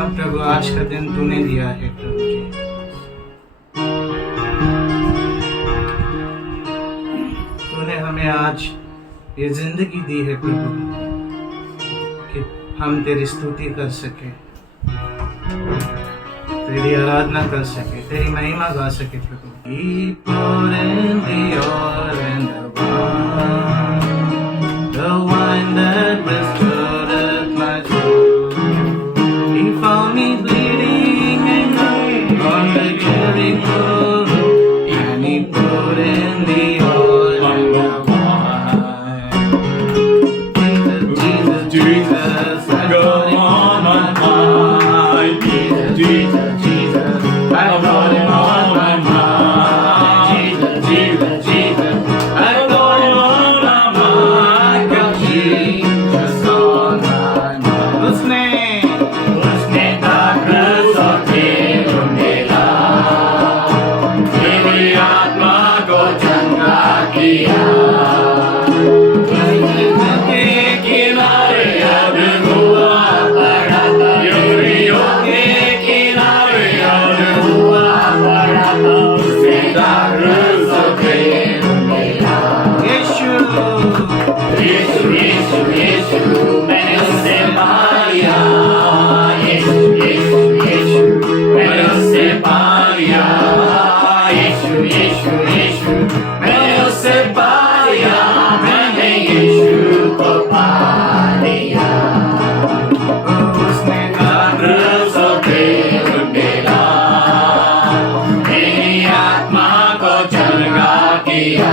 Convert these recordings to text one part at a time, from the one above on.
हाँ प्रभु, आज का दिन तूने दिया है प्रभु जी। तूने हमें आज ये जिंदगी दी है प्रभु कि हम तेरी स्तुति कर सके, तेरी आराधना कर सके, तेरी महिमा गा सके प्रभु। He poured in the oil and the wine that restored my soul. He found me bleeding and on the Jericho, and he poured in the oil and the wine. Jesus, Jesus, I got him on my mind. Jesus, Jesus, Jesus, I got him on my mind. Jesus, Jesus, Jesus, I got him on my mind. Got Jesus on my mind. उसने दाखल सौखे ढूंढेला, मेरी आत्मा को चंगा किया। उसने किनारे अब हुआ पड़ा था, यूरियो के किनारे अब हुआ पड़ा था। उसने दाखल सौखे ढूंढेला। यीशु यीशु यीशु यीशु, मैंने उससे पा लिया। यीशु यीशु यीशु, मैंने उससे पा लिया। यीशु यीशु यीशु, मैंने उससे पा लिया। मैंने यीशु को पा लिया। उसने दाखल सौखे ढूंढेला, मेरी आत्मा को चंगा किया।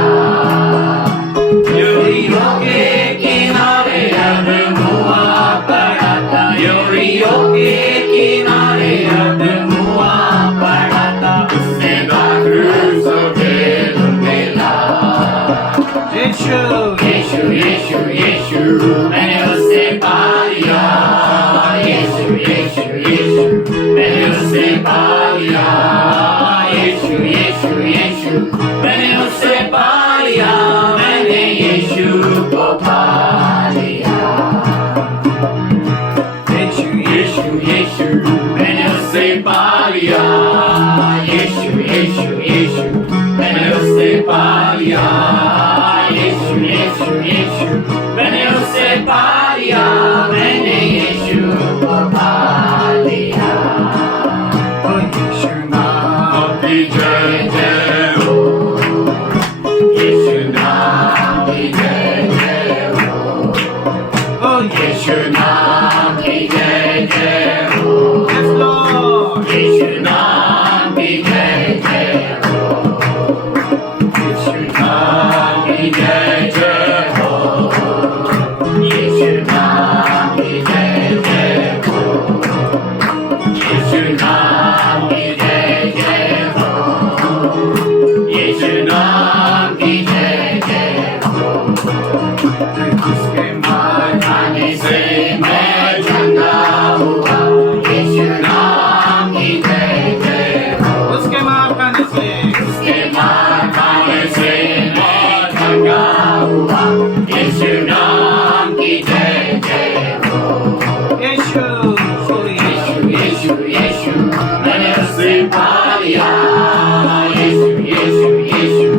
यूरियो के किनारे अब हुआ पड़ा था, यूरियो के किनारे अब हुआ पड़ा था। उसने दाखल सौखे ढूंढेला। यीशु यीशु यीशु यीशु, मैंने उससे पा लिया। यीशु यीशु यीशु, मैंने उससे पा लिया। यीशु यीशु यीशु, मैंने उससे पा लिया। मैंने यीशु को पा लिया। यीशु यीशु यीशु, मैंने उससे पा लिया। यीशु यीशु यीशु, मैंने उससे पा लिया। यीशु यीशु यीशु, मैंने उससे पा लिया। मैंने यीशु को पा लिया। ओ यीशु नाम की जय जय हो, यीशु नाम की जय जय हो। ओ यीशु नाम की जय जय हो। Yes Lord, यीशु नाम की जय जय हो। यीशु नाम की जय जय हो। यीशु नाम की जय जय हो। यीशु नाम की जय जय हो। यीशु नाम की जय जय हो। जिसके मार खाने से मैं चंगा हुआ, यीशु नाम की जय जय हो। उसके मार खाने से, उसके मार खाने से मैं चंगा हुआ, यीशु नाम की जय जय हो। यीशु यीशु यीशु यीशु, मैंने उससे पा लिया। यीशु यीशु यीशु,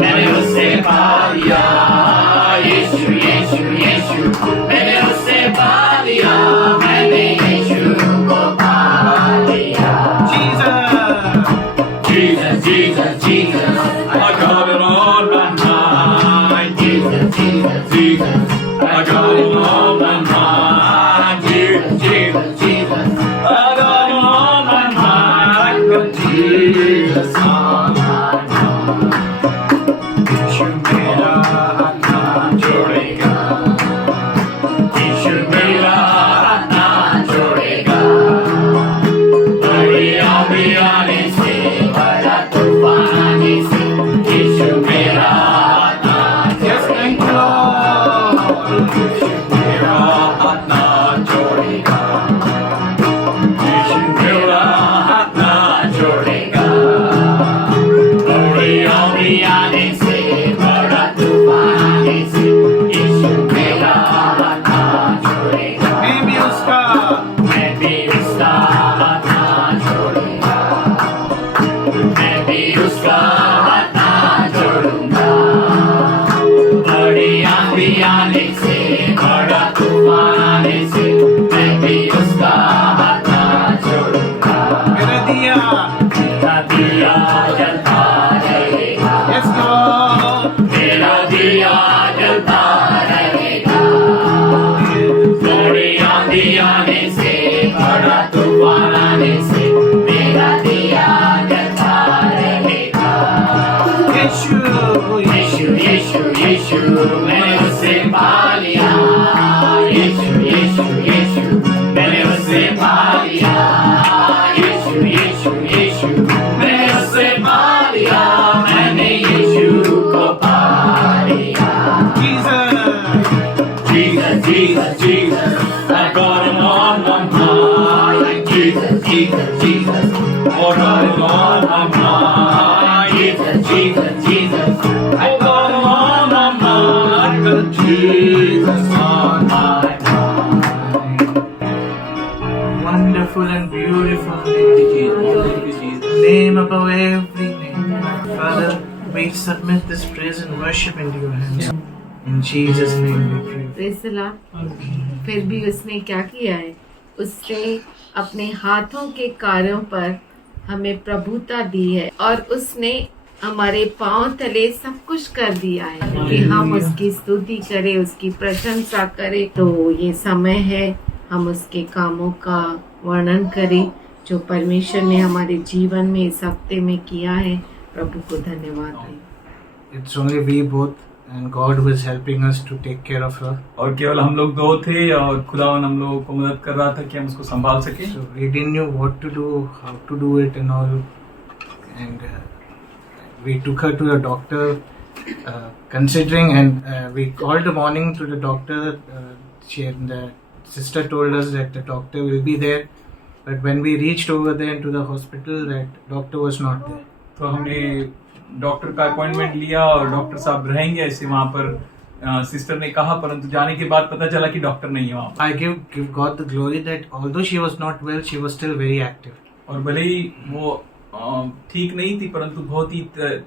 मैंने उससे पा लिया। यीशु यीशु यीशु, मैंने उससे पा लिया। मैंने यीशु को पा लिया। Jesus, Jesus, Jesus, I got it on my mind. Jesus, Jesus, Jesus, I got it on my mind. Jesus, Jesus, Jesus, I got it on my mind. Got Jesus on my mind. यीशु मेरा हाथ ना छोड़ेगा, यीशु मेरा हाथ ना छोड़ेगा। बड़ी आंधी आने से, बड़ा तूफान आने से, यीशु मेरा हाथ ना छोड़ेगा। यीशु मेरा हाथ ना छोड़ेगा। यीशु मेरा हाथ ना छोड़ेगा। बड़ी आंधी आने से, बड़ा तूफान आने से, यीशु मेरा हाथ ना छोड़ेगा। मैं भी उसका मैंने उससे पा लिया, यीशु यीशु यीशु मैंने उससे पा लिया, यीशु यीशु यीशु मैंने उससे पा लिया, मैंने यीशु को पा लिया। Jesus, Jesus, Jesus, I got him on my mind. Jesus, Jesus, Jesus, I got him on my mind. Jesus, Jesus, Jesus, I got him on my mind. Got Jesus on my mind. Wonderful and beautiful name, name above every name. Father, we submit this praise and worship into your hands. In Jesus' name we pray. Praise the Lord. फिर भी उसने क्या किया है, उसने अपने हाथों के कार्यों पर हमें प्रभुता दी है और उसने हमारे पांव तले सब कुछ कर दिया है कि हम उसकी स्तुति करें, उसकी प्रशंसा करें। तो ये समय है हम उसके कामों का वर्णन करें जो परमेश्वर ने हमारे जीवन में इस हफ्ते में किया है। प्रभु को धन्यवाद दें। It's only we both and God was helping us to take care of her. और केवल हम लोग दो थे और खुदावन हम लोगों को मदद कर रहा था कि हम उसको संभाल सकें। So we didn't know what to do, how to do it and all. And we took her to the doctor considering and we called the morning to the doctor. The sister told us that the doctor will be there. But when we reached over there to the hospital, that doctor was not there. तो हमने doctor का appointment लिया और doctor साहब रहेंगे ऐसे वहाँ पर सिस्टर ने कहा, परंतु जाने के बाद पता चला कि डॉक्टर नहीं है वहाँ पर। I give God the glory that although she was not well, she was still very active. और भले ही वो ठीक नहीं थी परंतु बहुत ही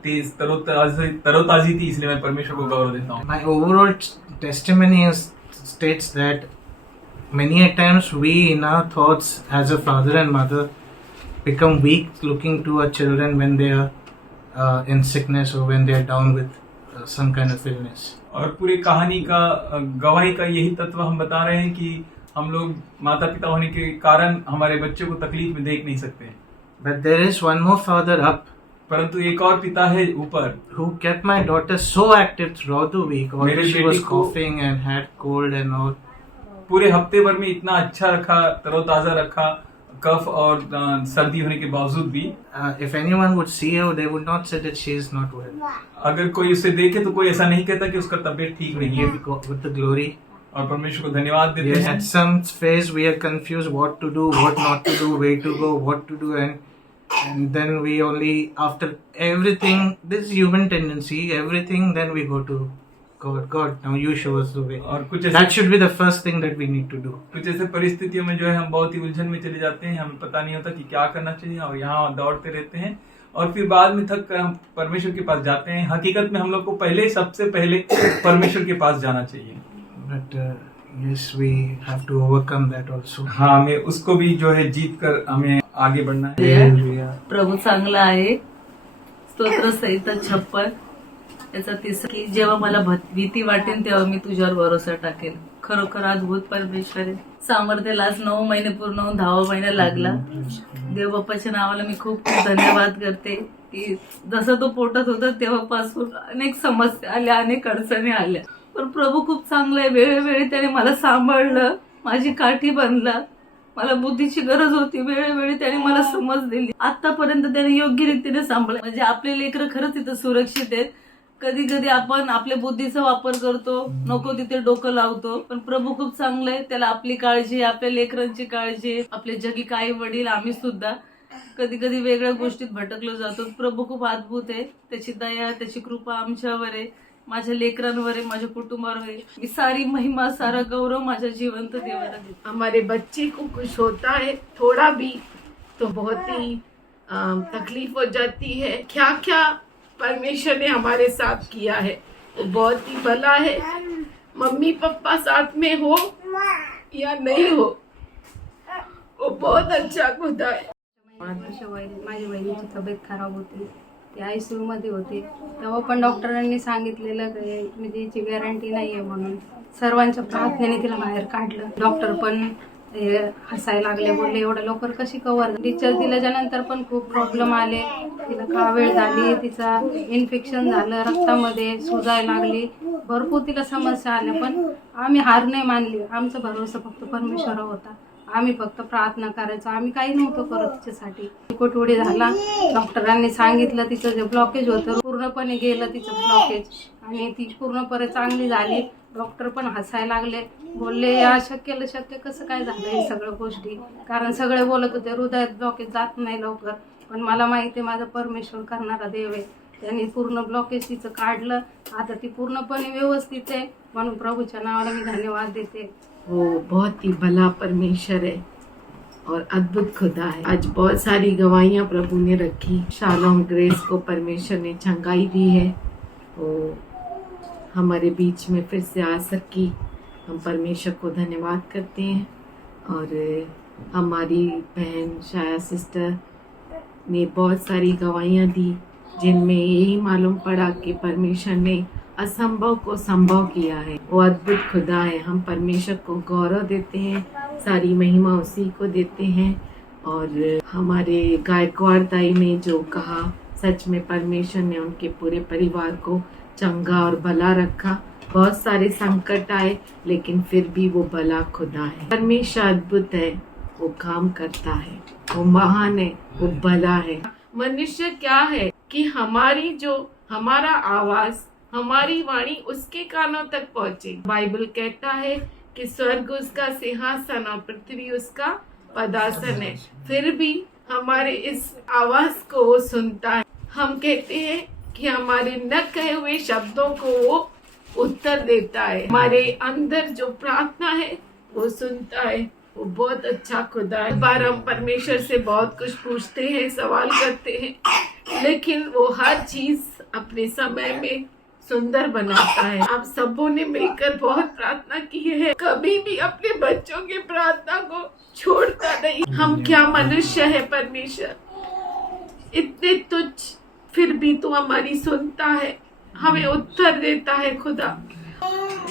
तेज तरोताजी थी, इसलिए मैं परमेश्वर को गौरव देता हूँ। My overall testimony states that many a times we in our thoughts as a father and mother become weak looking to our children when they are in sickness or when they are down with some kind of illness. और पूरी कहानी का गवाही का यही तत्व हम बता रहे हैं कि हम लोग माता पिता होने के कारण हमारे बच्चों को तकलीफ में देख नहीं सकते। But there is one more father up परंतु एक और पिता है ऊपर who kept my daughter so active throughout the week, although she was coughing and had cold and all. पूरे हफ्ते भर में इतना अच्छा रखा, तरोताजा रखा, कफ और सर्दी होने के बावजूद भी। If anyone would see her, they would not say that she is not well. अगर कोई उसे देखे तो कोई ऐसा नहीं कहता कि उसका तबीयत ठीक नहीं है। With the glory. और परमेश्वर को धन्यवाद देते हैं। At some phase we are confused what to do, what not to do, where to go, what to do, and then we only after everything, this is human tendency, everything, then we go to God, now you show us the way. और कुछ that should be the first thing that we need to do. कुछ ऐसे परिस्थितियों में जो है हम बहुत ही उलझन में चले जाते हैं, हमें पता नहीं होता कि क्या करना चाहिए और यहाँ दौड़ते रहते हैं और फिर बाद में थक कर हम परमेश्वर के पास जाते हैं। हकीकत में हम लोग को सबसे पहले परमेश्वर के पास जाना चाहिए। But yes, we have to overcome that also. हाँ, हमें उसको भी जो है जीत कर हमें आगे बढ़ना है। प्रभू चांगला आहे। स्तोत्र संहिता 56 याचा 3 की जेव्हा मला भीती वाटेल तेव्हा मी तुझ्यावर भरोसा टाकेल। खरोखर अद्भुत परमेश्वर आहे। सामर्थ्याला आज 9 महिने पूर्ण होऊन 10वा महिना लागला। देव बाप्पाच्या नावाला मी खूप खूप धन्यवाद करते की जसं तो पोटात होता तेव्हापासून अनेक समस्या आल्या, अनेक अडचणी आल्या, पण प्रभू खूप चांगला आहे। वेळोवेळी त्याने मला सांभाळलं, माझी काठी बांधला, मला बुद्धीची गरज होती, वेळोवेळी त्याने मला समज दिली। आतापर्यंत त्याने योग्य रीतीने सांभाळलं। म्हणजे आपले लेकरं खरंच इथं सुरक्षित आहेत। कधी कधी आपण आपल्या बुद्धीचा वापर करतो, नको तिथे डोकं लावतो, पण प्रभू खूप चांगलं आहे। त्याला आपली काळजी, आपल्या लेकरांची काळजी, आपले जगी आई वडील, आम्ही सुद्धा कधी कधी वेगळ्या गोष्टीत भटकलो जातो। प्रभू खूप अद्भुत आहे। त्याची दया, त्याची कृपा आमच्यावर आहे, माझ्या लेकरांवर आहे, माझ्या कुटुंबावर आहे। मी सारी महिमा, सारा गौरव माझ्या जीवंत देवाला देते। हमारे बच्चे को कुछ होता है थोड़ा भी तो बहुत ही तकलीफ हो जाती है। क्या क्या परमेश्वर ने हमारे साथ किया है वो बहुत ही भला है। मम्मी पापा साथ में हो या नहीं हो वो बहुत अच्छा खुदा है। माझ्या बहिणीची तब्येत खराब होती, ती ICU मध्ये होते, तेव्हा पण डॉक्टरांनी सांगितलेलं म्हणजे याची गॅरंटी नाही आहे म्हणून सर्वांच्या प्रार्थनेने तिला बाहेर काढलं। डॉक्टर पण हे हसायला लागले, बोलले एवढं लवकर कशी कव्हर. डिस्चार्ज दिल्याच्या नंतर पण खूप प्रॉब्लेम आले. तिला कावीळ झाली, तिचा इन्फेक्शन झालं रक्तामध्ये, सुजायला लागली, भरपूर तिला समस्या आल्या. पण आम्ही हार नाही मानली. आमचा भरोसा फक्त परमेश्वर होता. आम्ही फक्त प्रार्थना करायचो. आम्ही काही नव्हतो करत तिच्यासाठी. कोटवडी झाला, डॉक्टरांनी सांगितलं तिचं जे ब्लॉकेज होतं पूर्णपणे गेलं तिचं ब्लॉकेज, आणि ती पूर्णपणे चांगली झाली. डॉक्टर पण हसायला लागले, बोलले अशक्यला शक्य कसं काय झालं हे सगळ्या गोष्टी. कारण सगळे बोलत होते हृदयात ब्लॉकेज जात नाही लवकर, पण मला माहिती आहे माझा परमेश्वर करणारा देव आहे. त्यांनी पूर्ण ब्लॉकेज तिचं काढलं. आता ती पूर्णपणे व्यवस्थित आहे, म्हणून प्रभूच्या नावाला मी धन्यवाद देते. वो बहुत ही भला परमेश्वर है और अद्भुत खुदा है। आज बहुत सारी गवाहियाँ प्रभु ने रखी। शालोम ग्रेस को परमेश्वर ने चंगाई दी है, वो हमारे बीच में फिर से आ सकी। हम परमेश्वर को धन्यवाद करते हैं। और हमारी बहन शाया सिस्टर ने बहुत सारी गवाहियाँ दी, जिनमें यही मालूम पड़ा कि परमेश्वर ने असंभव को संभव किया है। वो अद्भुत खुदा है। हम परमेश्वर को गौरव देते हैं, सारी महिमा उसी को देते हैं। और हमारे गायकवाड़ ताई ने जो कहा, सच में परमेश्वर ने उनके पूरे परिवार को चंगा और भला रखा। बहुत सारे संकट आए, लेकिन फिर भी वो भला खुदा है। परमेश्वर अद्भुत है, वो काम करता है, वो महान है, वो भला है। मनुष्य क्या है कि हमारा आवाज, हमारी वाणी उसके कानों तक पहुंचे। बाइबल कहता है कि स्वर्ग उसका सिंहासन और पृथ्वी उसका पदासन है, फिर भी हमारे इस आवाज को वो सुनता है। हम कहते हैं कि हमारे न कहे हुए शब्दों को वो उत्तर देता है। हमारे अंदर जो प्रार्थना है वो सुनता है। वो बहुत अच्छा खुदा है। बार हम परमेश्वर से बहुत कुछ पूछते हैं, सवाल करते हैं, लेकिन वो हर चीज अपने समय में सुंदर बनाता है। आप सबों ने मिलकर बहुत प्रार्थना की है, कभी भी अपने बच्चों की प्रार्थना को छोड़ता नहीं। हम क्या मनुष्य है परमेश्वर, इतने तुच्छ, फिर भी तू हमारी सुनता है, हमें उत्तर देता है खुदा।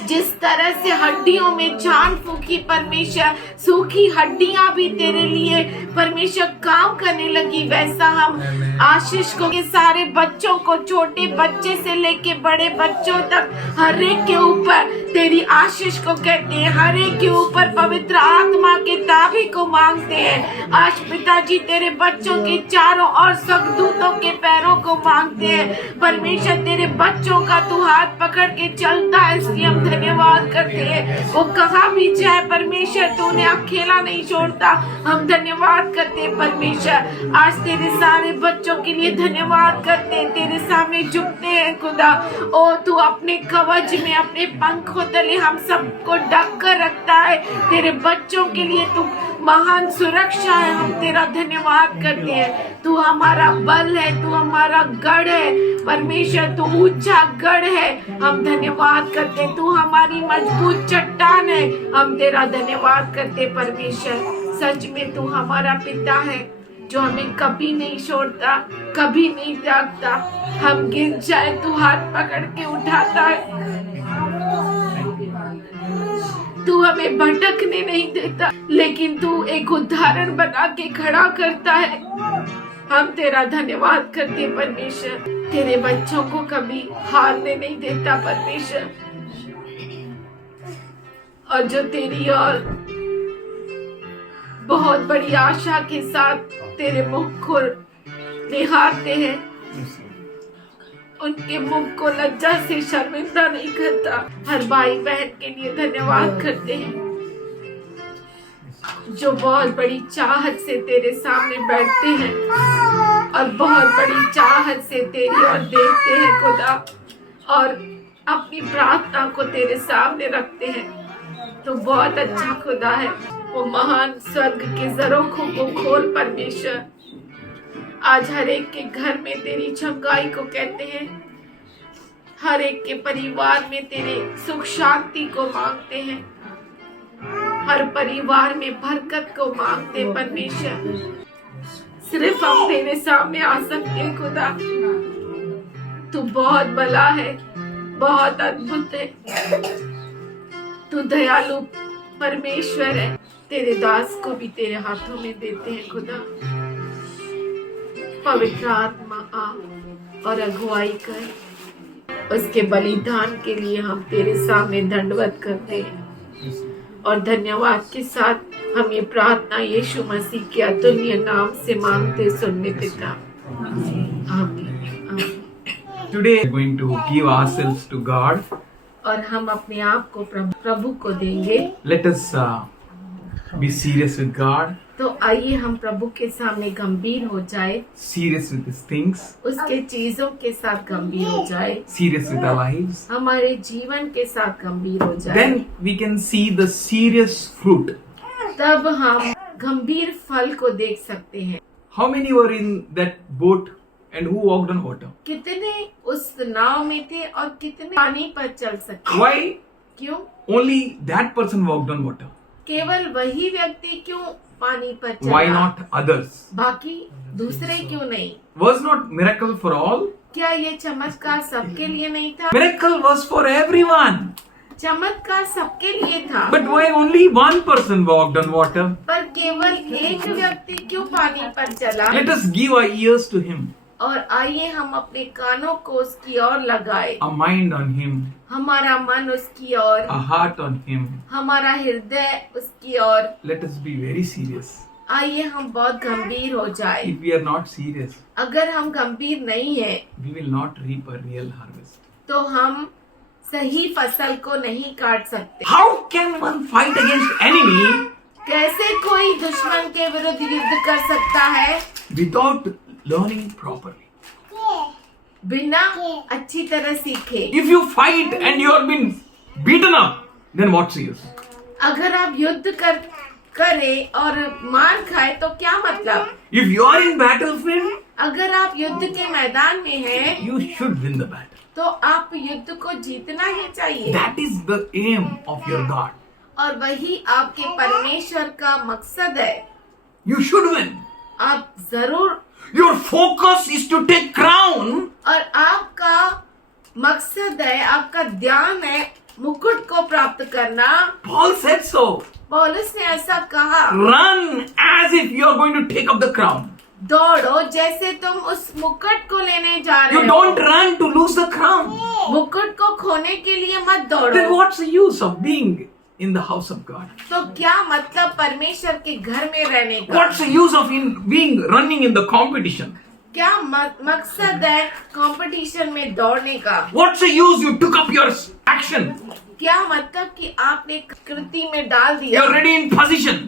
जिस तरह से हड्डियों में जान फूकी परमेश्वर, सूखी हड्डियां भी तेरे लिए परमेश्वर काम करने लगी, वैसा हम आशीष को के सारे बच्चों को, छोटे बच्चे से लेके बड़े बच्चों तक, हर एक के ऊपर तेरी आशीष को कहते हैं। हर एक के ऊपर पवित्र आत्मा के ताबे को मांगते हैं। आज पिताजी तेरे बच्चों के चारों ओर स्वर्गदूतों के पैरों को मांगते हैं। परमेश्वर तेरे बच्चों का तू हाथ पकड़ के चलता है, इसलिए हम धन्यवाद करते हैं। वो कहाँ भी जाए परमेश्वर तू उन्हें अकेला नहीं छोड़ता। हम धन्यवाद करते हैं परमेश्वर। आज तेरे सारे बच्चों के लिए धन्यवाद करते हैं, तेरे सामने झुकते हैं खुदा। ओ तू अपने कवच में, अपने पंखों तले हम सबको ढक कर रखता है। तेरे बच्चों के लिए तू महान सुरक्षा है। हम तेरा धन्यवाद करते हैं। तू हमारा बल है, तू हमारा गढ़ है परमेश्वर, तू ऊंचा गढ़ है। हम धन्यवाद करते हैं। तू हमारी मजबूत चट्टान है। हम तेरा धन्यवाद करते परमेश्वर। सच में तू हमारा पिता है, जो हमें कभी नहीं छोड़ता, कभी नहीं त्यागता। हम गिर जाए तू हाथ पकड़ के उठाता है। तू हमें भटकने नहीं देता, लेकिन तू एक उदाहरण बना के खड़ा करता है। हम तेरा धन्यवाद करते परमेश्वर। तेरे बच्चों को कभी हारने नहीं देता परमेश्वर, और जो तेरी और बहुत बड़ी आशा के साथ तेरे मुख को निहारते हैं, उनके मुख को लज्जा से शर्मिंदा नहीं करता। हर भाई बहन के लिए धन्यवाद करते हैं, जो बहुत बड़ी चाहत से तेरे सामने बैठते हैं और बहुत बड़ी चाहत से तेरी ओर देखते हैं खुदा, और अपनी प्रार्थना को तेरे सामने रखते हैं। तो बहुत अच्छा खुदा है। वो महान स्वर्ग के जरोखों को खोल परमेश्वर। आज हर एक के घर में तेरी चंगाई को कहते हैं, हर एक के परिवार में तेरे सुख शांति को मांगते हैं, हर परिवार में बरकत को मांगते परमेश्वर। सिर्फ हम तेरे सामने आ सकते हैं खुदा। तू बहुत भला है, बहुत अद्भुत है, तू दयालु परमेश्वर है। तेरे दास को भी तेरे हाथों में देते हैं खुदा। पवित्र आत्मा आ और अगुवाई कर। उसके बलिदान के लिए हम तेरे सामने दंडवत करते हैं और धन्यवाद के साथ हम ये प्रार्थना यीशु मसीह के अतुल्य नाम से मांगते सुनने पिता, आमीन। Today we are going to give ourselves to God. और हम अपने आप को प्रभु को देंगे। Let us be serious with God, तो आइए हम प्रभु के सामने गंभीर हो जाए, serious with His things, उसके चीजों के साथ गंभीर हो जाए, serious with our lives. हमारे जीवन के साथ गंभीर हो जाए। Then we can see the serious fruit. तब हम गंभीर फल को देख सकते हैं। How many were in that boat and who walked on water? कितने उस नाव में थे और कितने पानी पर चल सके? Why क्यों? only that person walked on water? केवल वही व्यक्ति क्यों पानी पर चला? Why not others? बाकी दूसरे क्यों नहीं? Was not miracle for all? क्या ये चमत्कार सबके लिए नहीं था? Miracle was for everyone. चमत्कार सबके लिए था। But why only one person walked on water? पर केवल एक व्यक्ति क्यों पानी पर चला? Let us give our ears to Him, और आइए हम अपने कानों को उसकी ओर लगाए, our mind on Him, हमारा मन उसकी ओर, our heart on Him. हमारा हृदय उसकी ओर। Let us be very serious. आइए हम बहुत गंभीर हो जाए। If we are not serious, अगर हम गंभीर नहीं है we will not reap a real harvest. तो हम सही फसल को नहीं काट सकते। How can one fight against enemy कैसे कोई दुश्मन के विरुद्ध युद्ध कर सकता है without learning properly? बिना अच्छी तरह सीखे? If you fight and you have been beaten up, then what's the use? अगर आप युद्ध करे और मार खाए तो क्या मतलब? If you are in battlefield, अगर आप युद्ध के मैदान में हैं, you should win the battle. तो आप युद्ध को जीतना ही चाहिए। That is the aim of your God. और वही आपके परमेश्वर का मकसद है। You should win. आप जरूर, Your focus is to take crown. और आपका मकसद है, आपका ध्यान है मुकुट को प्राप्त करना। Paul said so. पौलुस ने ऐसा कहा, Run as if you are going to take up the crown. दौड़ो जैसे तुम उस मुकुट को लेने जा रहे You हो। don't run to lose the crown. मुकुट को खोने के लिए मत Then दौड़ो। what's the use of being in the house of God? तो क्या मतलब परमेश्वर के घर में रहने का? What's the use of being running in the competition? क्या मकसद है कंपटीशन में दौड़ने का? What's the use you took up your action? क्या मतलब कि आपने कृति में डाल दिया You're ready in position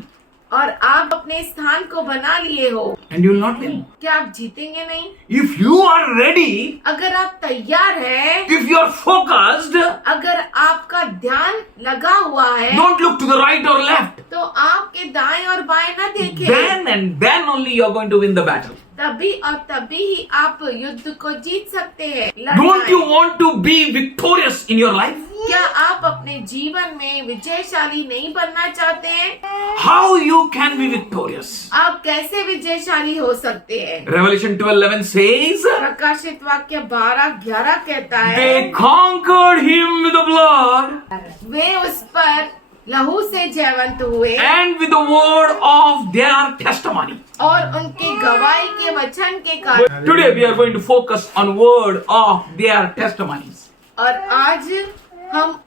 और आप अपने स्थान को बना लिए हो, and you will not win. क्या आप जीतेंगे नहीं? If you are ready, अगर आप तैयार हैं, if you are focused, अगर आपका ध्यान लगा हुआ है, don't look to the right or left. तो आपके दाएं और बाएं न देखें। Then and then only you are going to win the battle. तभी और तभी ही आप युद्ध को जीत सकते हैं। Don't you want to be victorious in your life? क्या आप अपने जीवन में विजयशाली नहीं बनना चाहते हैं? How you can be victorious? आप कैसे विजयशाली हो सकते हैं? Revelation 12:11 says, प्रकाशित वाक्य 12:11 कहता है, they conquered him with the blood वे उस पर लहू से जयवंत हुए and with the word of their testimony. और उनके गवाही के वचन के कारण। Today we are going to focus on word of their testimonies. और आज हम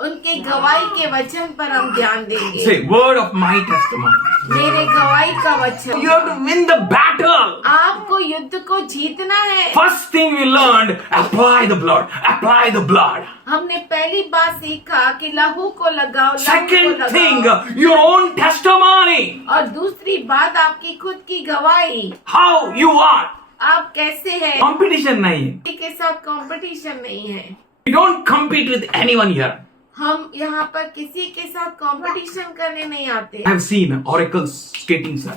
उनके गवाही के वचन पर हम ध्यान देंगे। Say, word of my testimony. मेरे गवाही का वचन। You have to win the battle. आपको युद्ध को जीतना है। First thing we learned, apply the blood. Apply the blood. हमने पहली बात सीखा कि लहू को लगाओ, लहू Second को thing, लगाओ। your own testimony. और दूसरी बात आपकी खुद की गवाही, How you are. आप कैसे हैं। Competition नहीं है. किसी के साथ कंपटीशन नहीं है। We don't compete with anyone here. हम यहाँ पर किसी के साथ कंपटीशन करने नहीं आते। I have seen Oracle's skating sir.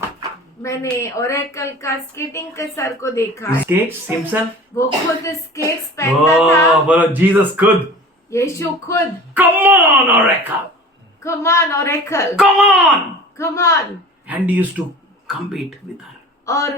मैंने ओरेकल का स्केटिंग के सर को देखा है। Skates himself. वो खुद स्केट्स पहनता था। Oh, well, Jesus could. यीशु खुद। Come on, Oracle. Come on, Oracle. Come on. Come on। And he used to compete with her. और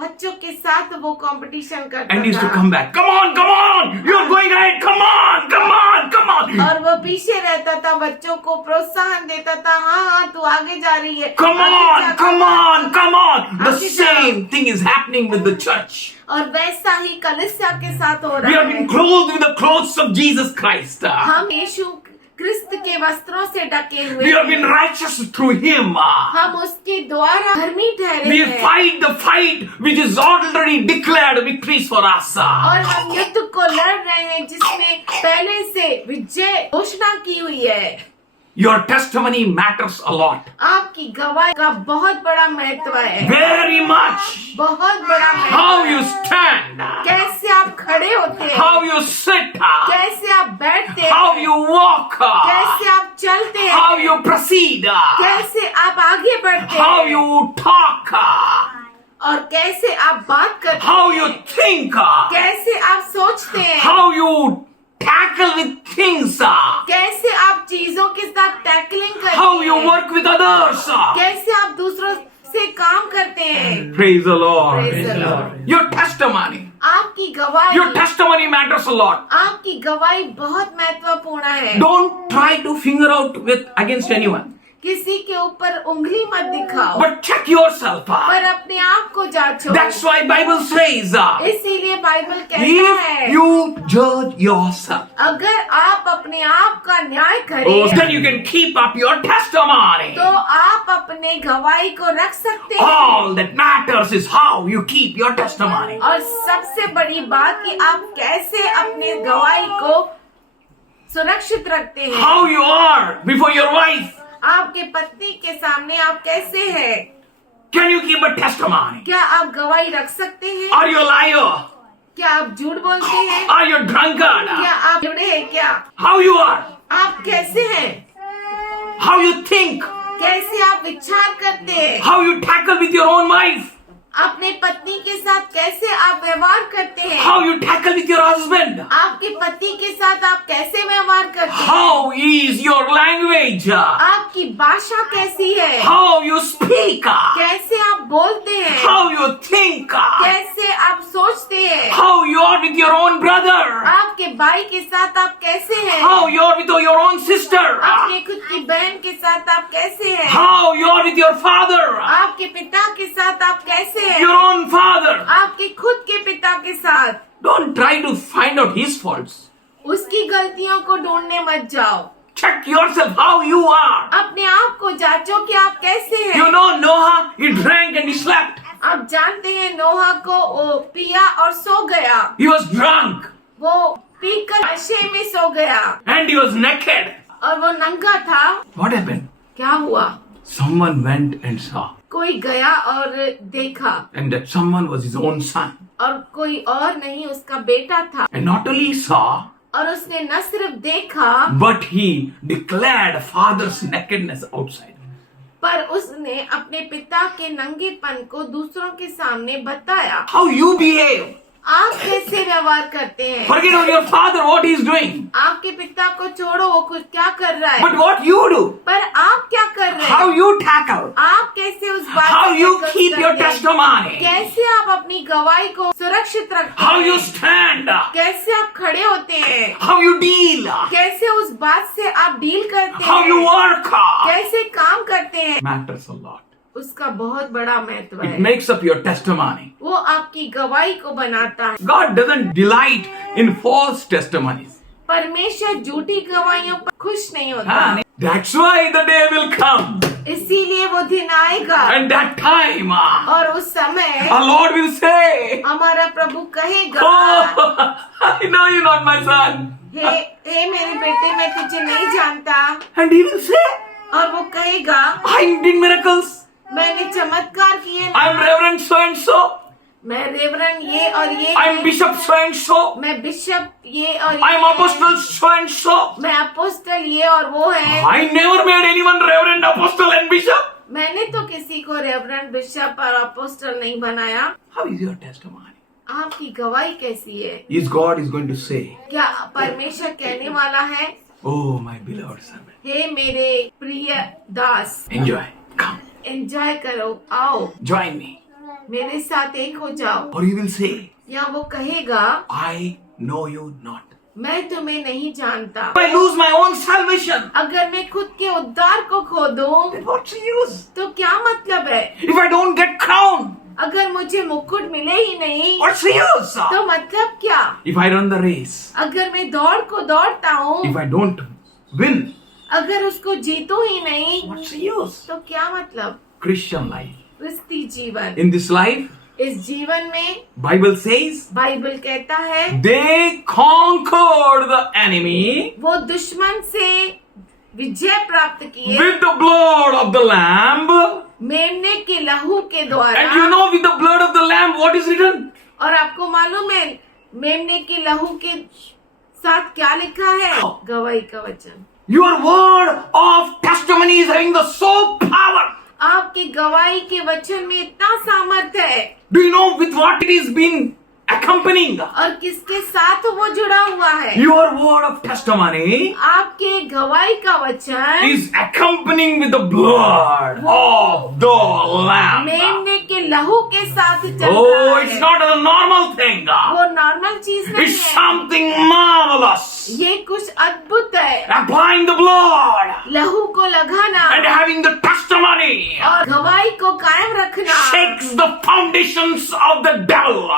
बच्चों के साथ वो कंपटीशन करता And he used to था come back. Come on, you're going ahead. Come on. और वो पीछे रहता था, बच्चों को प्रोत्साहन देता था, हाँ तू आगे जा रही है, Come on. The आगे जा। same thing is happening with the church. और वैसा ही कलीसिया के साथ हो We रहा have been है। clothed with the clothes of Jesus Christ. हम यीशु क्रिस्त के वस्त्रों से ढके हुए We have हैं। been righteous through Him. हम उसके द्वारा धर्मी ठहरे We हैं fight the fight which is already declared victories for us. और हम युद्ध को लड़ रहे हैं जिसमें पहले से विजय घोषणा की हुई है। Your testimony matters a lot. आपकी गवाही का बहुत बड़ा महत्व है, Very much. बहुत बड़ा How महत्व you है। stand. कैसे आप खड़े होते हैं, How you sit. कैसे आप बैठते हैं, How you walk. कैसे आप चलते हैं, How you proceed. कैसे आप आगे बढ़ते How हैं you talk. और कैसे आप बात करते How हैं, you think. कैसे आप सोचते हैं, How you tackle with things. कैसे आप चीजों के साथ टैकलिंग करते How you हैं, work with others. कैसे आप दूसरों से काम करते हैं। Praise the Lord. Praise the Lord. Your testimony. आपकी गवाही, Your testimony matters a lot. आपकी गवाही बहुत महत्वपूर्ण है। Don't try to finger out with against anyone. किसी के ऊपर उंगली मत दिखाओ, But check yourself. पर अपने आप को जांचो। That's why Bible says, इसीलिए बाइबल कहता if है, you judge yourself, अगर आप अपने आप का न्याय oh, करें then you can keep up your testimony. तो आप अपने गवाही को रख सकते हैं। All that matters is how you keep your testimony. और सबसे बड़ी बात कि आप कैसे अपने गवाही को सुरक्षित रखते हैं। How you are before your wife. आपके पत्नी के सामने आप कैसे हैं? Can you keep a testimony? क्या आप गवाही रख सकते हैं? Are you a liar? क्या आप झूठ बोलते हैं? Are you a drunkard? क्या आप जुड़े हैं क्या? How you are? आप कैसे हैं? How you think? कैसे आप विचार करते हैं? How you tackle with your own wife? अपने पत्नी के साथ कैसे आप व्यवहार करते हैं? How you tackle with your husband? आपके पति के साथ आप कैसे व्यवहार करते हैं? How is your language? आपकी भाषा कैसी है? How you speak? कैसे आप बोलते हैं? How you think? कैसे आप सोचते हैं? How you are with your own brother? आपके भाई के साथ आप कैसे हैं? How you are with your own sister? आपके खुद की बहन के साथ आप कैसे हैं? How you are with your father? आपके पिता के साथ आप कैसे हैं? Your own father. आपके खुद के पिता के साथ। Don't try to find out his faults. उसकी गलतियों को ढूंढने मत जाओ, Check yourself how you are. अपने आप को जांचो कि आप कैसे हैं। You know Noah, he drank and he slept. आप जानते हैं नोहा को वो पिया और सो गया, He was drunk वो पीकर नशे में सो गया and he was naked. और वो नंगा था। What happened? क्या हुआ? Someone went and saw. कोई गया और देखा And that someone was his own son. और कोई और नहीं, उसका बेटा था। And not only saw, और उसने न सिर्फ देखा but he declared father's nakedness outside. पर उसने अपने पिता के नंगेपन को दूसरों के सामने बताया। How you behave. आप कैसे व्यवहार करते हैं? Forget about your father, what he is doing. आपके पिता को छोड़ो, वो कुछ क्या कर रहा है, But what you do. पर आप क्या कर रहे How हैं? you tackle. आप कैसे उस बात How से you focus keep your करते हैं? testimony. कैसे आप अपनी गवाही को सुरक्षित रखते How हैं? you stand. कैसे आप खड़े होते हैं? How you deal. कैसे उस बात से आप डील करते How you हैं? work. कैसे काम करते हैं? Matters a lot. उसका बहुत बड़ा महत्व It है। makes up your testimony. वो आपकी गवाही को बनाता है। God doesn't delight in false testimonies. परमेश्वर झूठी गवाहियों पर खुश नहीं होता। हाँ, that's why the day will come. इसीलिए वो दिन आएगा And that time, और उस समय our Lord will say, हमारा प्रभु कहेगा, oh, I know you're not my son. हे मेरे बेटे, मैं तुझे नहीं जानता। And he will say, और वो कहेगा, I did miracles. मैंने चमत्कार किए, I'm Reverend so and so. मैं रेवरन ये और ये, I'm Bishop so and so. मैं बिशप ये और I'm Apostle so and so. मैं अपोस्टल ये और वो है। I never made anyone Reverend, Apostle and Bishop. मैंने तो किसी को रेवरन, बिशप और अपोस्टल नहीं बनाया। How is your testimony? आपकी गवाही कैसी है? Is God is going to say, क्या परमेश्वर कहने वाला है, oh my beloved servant, हे मेरे प्रिय दास, enjoy, come, एंजॉय करो, आओ, join me. मेरे साथ एक हो जाओ। Or he will say, या वो कहेगा I know you not. मैं तुम्हें नहीं जानता। If I lose my own salvation, अगर मैं खुद के उद्धार को खो दूं then what's the use? तो क्या मतलब है? If I don't get crown, अगर मुझे मुकुट मिले ही नहीं what's the use? तो मतलब क्या? If I run the race, अगर मैं दौड़ को दौड़ता हूँ, if I don't win, अगर उसको जीतू ही नहीं what's the use? तो क्या मतलब? Christian life. क्रिस्ती जीवन, In this life, इस जीवन में Bible says, बाइबल कहता है they conquered the enemy वो दुश्मन से विजय प्राप्त किए with the blood of the lamb. मेमने के लहू के द्वारा। And you know, with the blood of the lamb, what is written? और आपको मालूम है मेमने के लहू के साथ क्या लिखा है? गवाही का वचन। Your word of testimony is having the so power. आपके गवाही के वचन में इतना सामर्थ्य है। Do you know with what it is been accompanying? और किसके साथ वो जुड़ा हुआ है? Your word of testimony आपके गवाही का वचन is accompanying with the blood of the lamb. मेमने के लहू के साथ चल Oh, रहा it's है। not a normal thing. वो नॉर्मल चीज नहीं It's है, something marvelous. ये कुछ अद्भुत है। Applying the blood लहू को लगाना and having the testimony और गवाही को कायम रखना shakes the foundations of the devil.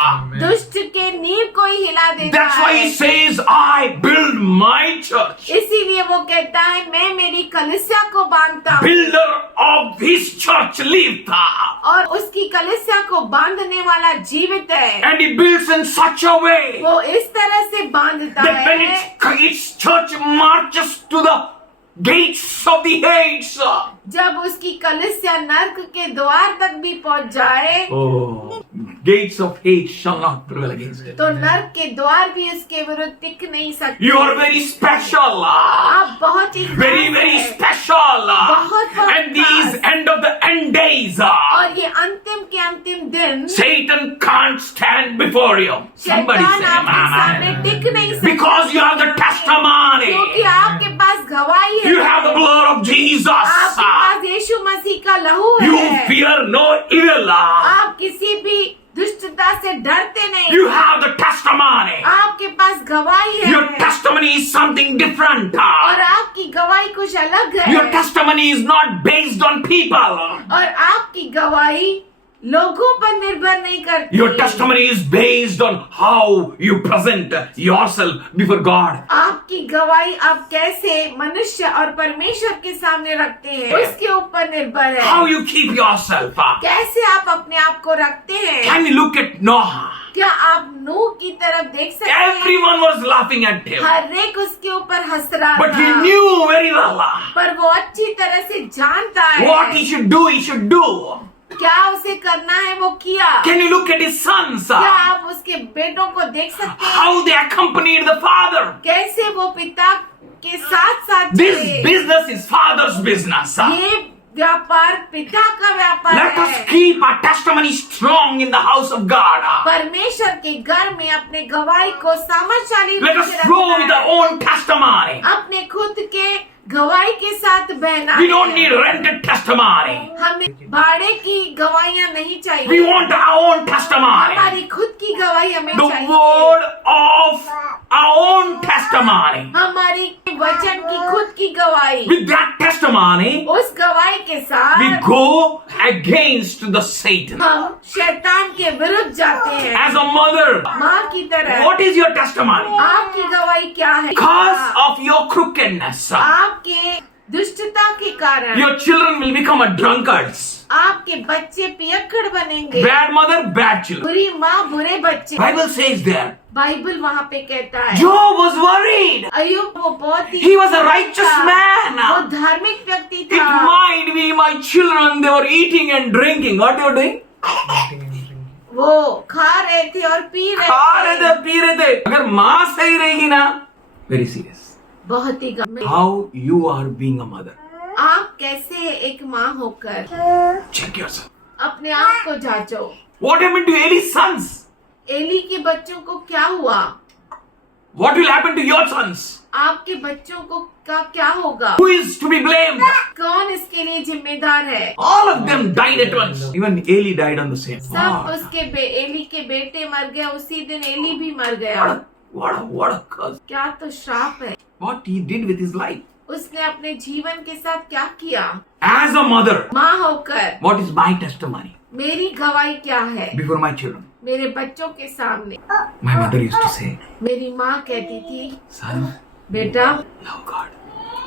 दुष्ट के नींव को ही हिला देता That's why है। he says, I build my church. इसीलिए वो कहता है मैं मेरी कलीसिया को बांधता हूँ Builder of his church lived. और उसकी कलीसिया को बांधने वाला जीवित है। And he builds in such a way वो इस तरह से बांधता that when है its church marches to the gates of the Hades. जब उसकी कलीसिया नर्क के द्वार तक भी पहुंच जाए Oh, gates of Hades shall not prevail against it. तो नर्क के द्वार भी उसके विरुद्ध टिक नहीं सकते। You are very special. आप बहुत ही Very, खास very हैं। special. बहुत And these खास। end of the end days, और ये अंतिम के अंतिम दिन Satan can't stand before you. Somebody शैतान say, आपके सामने Amen. टिक नहीं सकता Because you have the testimony. क्योंकि आपके पास गवाही है। You have the blood of Jesus. आपके पास यीशु मसीह का लहू You है। fear no evil. आप किसी भी दुष्टता से डरते नहीं। You have the testimony. आपके पास गवाही है। Your testimony is something different. और आपकी गवाही कुछ अलग है। Your testimony is not based on people. और आपकी गवाही लोगों पर निर्भर नहीं करती। Your testimony is based on how you present yourself before God. आपकी गवाही आप कैसे मनुष्य और परमेश्वर के सामने रखते हैं उसके ऊपर निर्भर है। How you keep yourself. कैसे आप अपने आप को रखते हैं? Can you look at Noah? क्या आप नूह की तरफ देख सकते हैं? Everyone was laughing at him. हर एक उसके ऊपर हंस रहा But he था, knew very well पर वो अच्छी तरह से जानता है what he should do, he should do. क्या उसे करना है वो किया। Can you look at his sons? क्या आप उसके बेटों को देख सकते हैं? How they accompanied the father. कैसे वो पिता के साथ साथ This चले। business is father's business. ये व्यापार पिता का व्यापार Let us है। keep our testimony strong in the house of God. परमेश्वर के घर में अपने गवाही को सामर्थशाली Let रूप us से flow रखना with our है। own testimony. अपने खुद के गवाही के साथ बहना We है। don't need rented testimony. हमें भाड़े की गवाहियां नहीं चाहिए। We want our own testimony. हमारी खुद की गवाही हमें The चाहिए। word of our own testimony. हमारी वचन की खुद की गवाही। With that testimony, उस गवाही के we साथ go against the Satan. हम शैतान के विरुद्ध जाते हैं। As a mother, माँ की तरह what is your testimony? आपकी गवाही क्या है? Because of your crookedness, आपके दुष्टता के कारण your children will become a drunkards. आपके बच्चे पियक्कड़ बनेंगे। Bad mother, bad children. बुरी माँ बुरे बच्चे। Bible says there, बाइबल वहाँ पे कहता है Job was worried. अय्यूब वो बहुत ही He was a righteous man. वो धार्मिक व्यक्ति It था। might be my children, they were eating and drinking. What they were doing? वो खा रहे थे और पी खा रहे रहे थे, थे। पी रहे थे. अगर माँ सही रहेगी ना, very serious. बहुत ही गंभीर। How you are being a mother. आप कैसे एक माँ होकर Check yourself. अपने आप को जांचो। What happened to Eli's sons? Eli के बच्चों को क्या हुआ? What will happen to your sons? आपके बच्चों को का क्या होगा? Who is to be blamed? कौन इसके लिए जिम्मेदार है? All of them died at once. Even Eli died on the same. सब उसके एली के बेटे मर गए, उसी दिन एली भी मर गया। What a curse. क्या तो श्राप है। What he did with his life. उसने अपने जीवन के साथ क्या किया? As a mother, माँ होकर what is my testimony मेरी गवाही क्या है? before my children? मेरे बच्चों के सामने My mother used to say, मेरी माँ कहती थी, son, बेटा love God.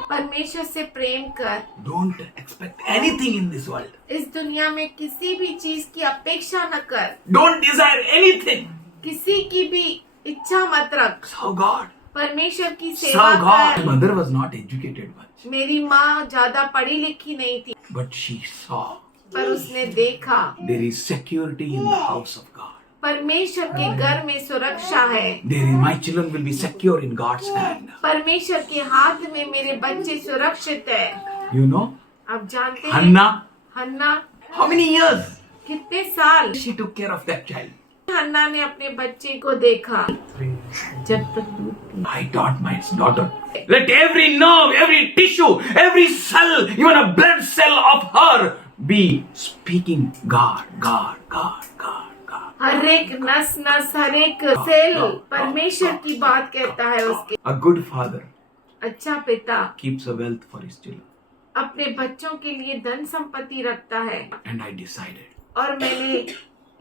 परमेश्वर से प्रेम कर, Don't expect anything in this world. इस दुनिया में किसी भी चीज की अपेक्षा न कर, Don't desire anything. किसी की भी इच्छा मत रख, Serve God. परमेश्वर की सेवा Serve God. कर। My mother was not educated much, मेरी माँ ज्यादा पढ़ी लिखी नहीं थी, but she saw पर उसने देखा there is security in the house of God. परमेश्वर के घर में सुरक्षा है। My children will be secure in God's hand. परमेश्वर के हाथ में मेरे बच्चे सुरक्षित है। You know, आप जानते हैं Hannah, Hannah how many years कितने साल she took care of that child? हन्ना ने अपने बच्चे को देखा जब तक दूध P. I taught my daughter. Let every nerve, every tissue, every cell, even a blood cell of her be speaking God, God, God, God, God. हर एक नस नस, हर एक सेल परमेश्वर की बात कहता है उसके। A good father अच्छा पिता keeps a wealth for his children. अपने बच्चों के लिए धन संपत्ति रखता है। And I decided, और मैंने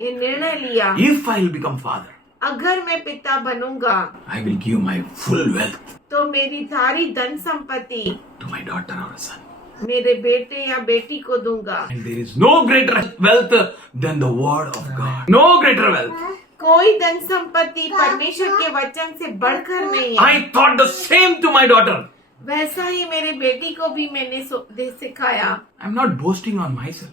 ये निर्णय लिया, if I will become father, अगर मैं पिता बनूंगा I will give my full wealth तो मेरी सारी धन संपत्ति to my daughter or son. मेरे बेटे या बेटी को दूंगा। And there is no greater wealth than the word of God. No greater wealth. कोई धन संपत्ति परमेश्वर के वचन से बढ़कर नहीं है। I taught the same to my daughter. वैसा ही मेरे बेटी को भी मैंने सिखाया। I'm not boasting on myself.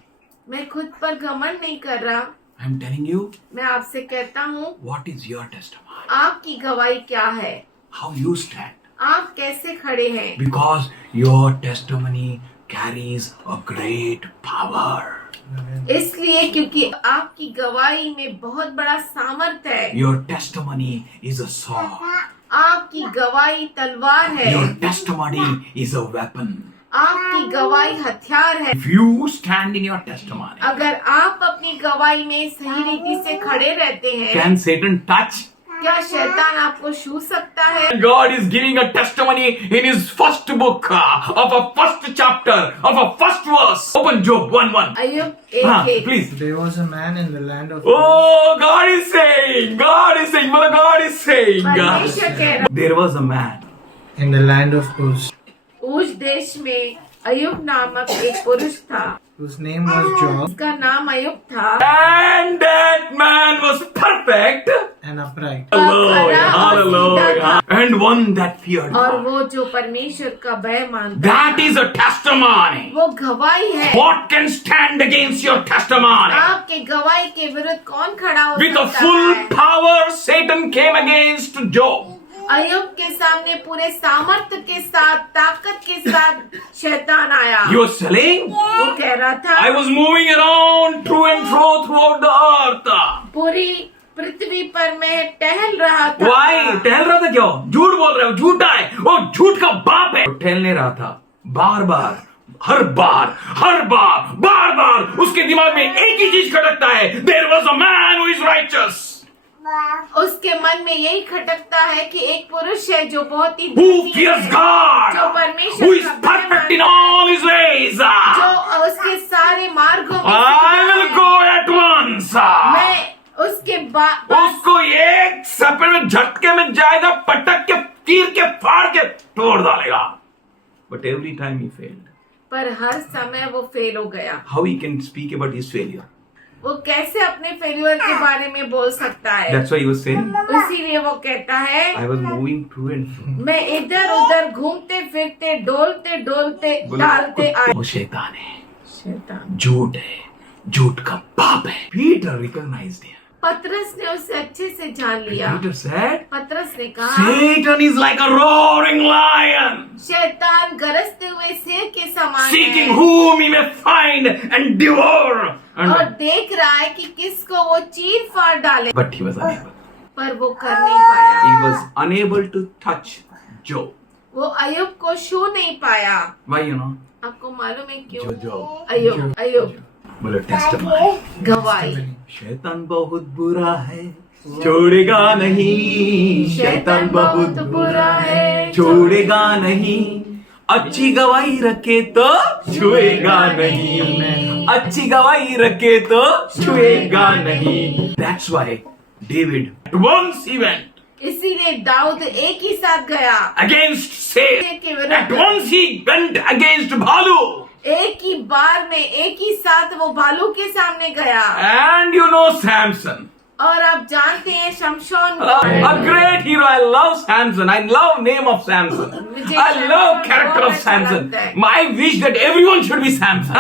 मैं खुद पर घमंड नहीं कर रहा, I'm telling you, मैं आपसे कहता हूँ what is your testimony? आपकी गवाही क्या है, How you stand. आप कैसे खड़े हैं। Because your testimony carries a great power. इसलिए क्योंकि आपकी गवाही में बहुत बड़ा सामर्थ्य है। Your testimony is a sword. आपकी गवाही तलवार है। Your testimony is a weapon. आपकी गवाही हथियार है। If you stand in your testimony, अगर आप अपनी गवाही में सही रीति से खड़े रहते हैं, can Satan touch? क्या शैतान आपको छू सकता है। God is giving a testimony in his first book of a first chapter of a first verse. Open Job 1:1. अय्यूब हाँ, 1:1। please. There was a man in the land of Oh, God is saying, Mother God is saying. परमेश्वर कह रहा, There was a man. in the land of Uz, उस देश में अय्यूब नामक एक पुरुष था, whose name was Job, उसका नाम अय्यूब था। And that man was perfect. and upright. Hallelujah, hallelujah. And one that feared और God. वो जो परमेश्वर का भय मानता, That is a testimony. वो गवाही है। What can stand against your testimony? आपके गवाही के विरुद्ध कौन खड़ा हो With a सकता full है। power, Satan came against Job. अय्यूब के सामने पूरे सामर्थ्य के साथ, ताकत के साथ शैतान आया। He was saying, वो कह रहा था, I was moving around to and fro throughout the earth. पूरी पृथ्वी पर मैं टहल रहा था। Why? टहल रहा था क्यों? झूठ बोल रहे हो, झूठा है, वो झूठ का बाप है। टहलने रहा था, बार बार, हर बार उसके दिमाग में एक ही चीज खटकता है, There was a man who is righteous. उसके मन में यही खटकता है कि एक पुरुष है जो बहुत ही Who धर्मी fears है, God? जो परमेश्वर Who is का भय perfect in मानता है, all his ways? जो उसके सारे मार्गों में I will सीधा go है। at once. मैं उसके बाद उसको एक सपने में झटके में जाएगा, पटक के, तीर के, फाड़ के तोड़ डालेगा. But every time he failed. पर हर समय वो फेल हो गया। How he can speak about his failure? वो कैसे अपने फेल्यूर के बारे में बोल सकता है। That's why he was saying, इसीलिए वो कहता है, I was moving to and fro. मैं इधर उधर घूमते फिरते डोलते डालते आया। वो शैतान है, शैतान। झूठ है, झूठ का बाप है. Peter recognized him. पतरस ने उसे अच्छे से जान लिया। Peter said, पतरस ने कहा, Satan is like a roaring lion, शैतान गरजते हुए शेर के समान seeking है whom he may find and devour. और देख रहा है कि किसको वो चीर फाड़ डाले। But he was unable. पर वो कर नहीं पाया। He was unable to touch Job. वो अय्यूब को छू नहीं पाया। Why, you know? आपको मालूम है क्यों? Job. अय्यूब बोलो testimony. गवाही। शैतान बहुत बुरा है, छोड़ेगा नहीं। शैतान बहुत बुरा है, छोड़ेगा नहीं। अच्छी गवाही रखे तो छुएगा नहीं। अच्छी गवाही रखे तो छुएगा नहीं। That's why David at once he went इसीलिए दाऊद एक ही साथ गया against Satan. के विरुद्ध। At once he went against Bhalu. एक ही बार में एक ही साथ वो भालू के सामने गया। And you know Samson. और आप जानते हैं शमशोन A great hero. I love Samson. I love name of Samson. I love character of Samson. I wish that everyone should be Samson.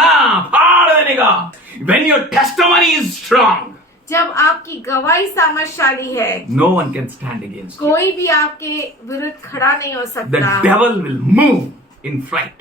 फाड़ देने का. When your testimony is strong, जब आपकी गवाही सामर्थशाली है, no one can stand against you. कोई भी आपके विरुद्ध खड़ा नहीं हो The सकता। devil will move in fright.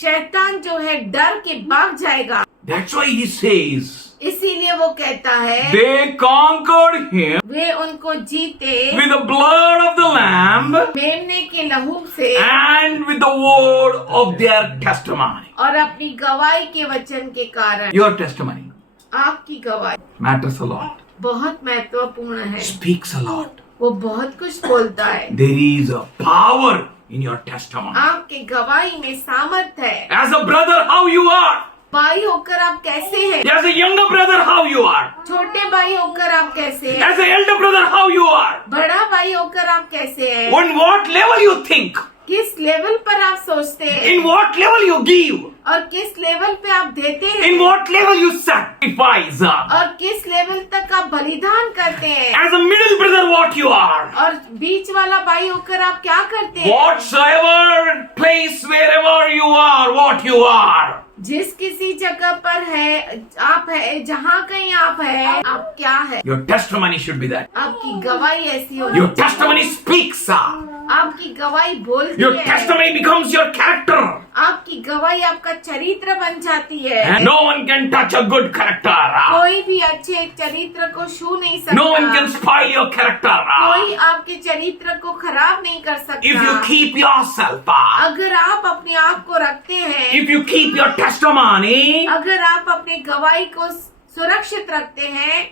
शैतान जो है डर के भाग जाएगा। That's why he says, इसीलिए वो कहता है they conquered him वे उनको जीते with the blood of the lamb मेमने के लहू से and with the word of their testimony. और अपनी गवाही के वचन के कारण। Your testimony आपकी गवाही matters a lot, बहुत महत्वपूर्ण है। speaks a lot. वो बहुत कुछ बोलता है। There is a power in your testimony. आपके गवाही में सामर्थ है। As a brother, how you are. भाई होकर आप कैसे हैं? As a younger brother, how you are. छोटे भाई होकर आप कैसे हैं? As an elder brother, how you are. बड़ा भाई होकर आप कैसे हैं? On what level you think. किस लेवल पर आप सोचते हैं? In what level you give. और किस लेवल पे आप देते हैं? In what level you sacrifice. और किस लेवल तक आप बलिदान करते हैं? As a middle brother, what you are. और बीच वाला भाई होकर आप क्या करते हैं? Whatsoever place, wherever you are, what you are. जिस किसी जगह पर है आप है, जहाँ कहीं आप है, आप क्या है? Your testimony should be that. आपकी गवाही ऐसी होनी Your चाहिए। testimony speaks. आपकी गवाही बोलती Your है। testimony becomes your character. आपकी गवाही आपका चरित्र बन जाती है। And no one can touch a good character. कोई भी अच्छे चरित्र को छू नहीं सकता। No one can spoil your character. कोई आपके चरित्र को खराब नहीं कर सकता। If you keep yourself. अगर आप अपने आप को रखते हैं, If you keep your testimony. अगर आप अपने गवाही को सुरक्षित रखते हैं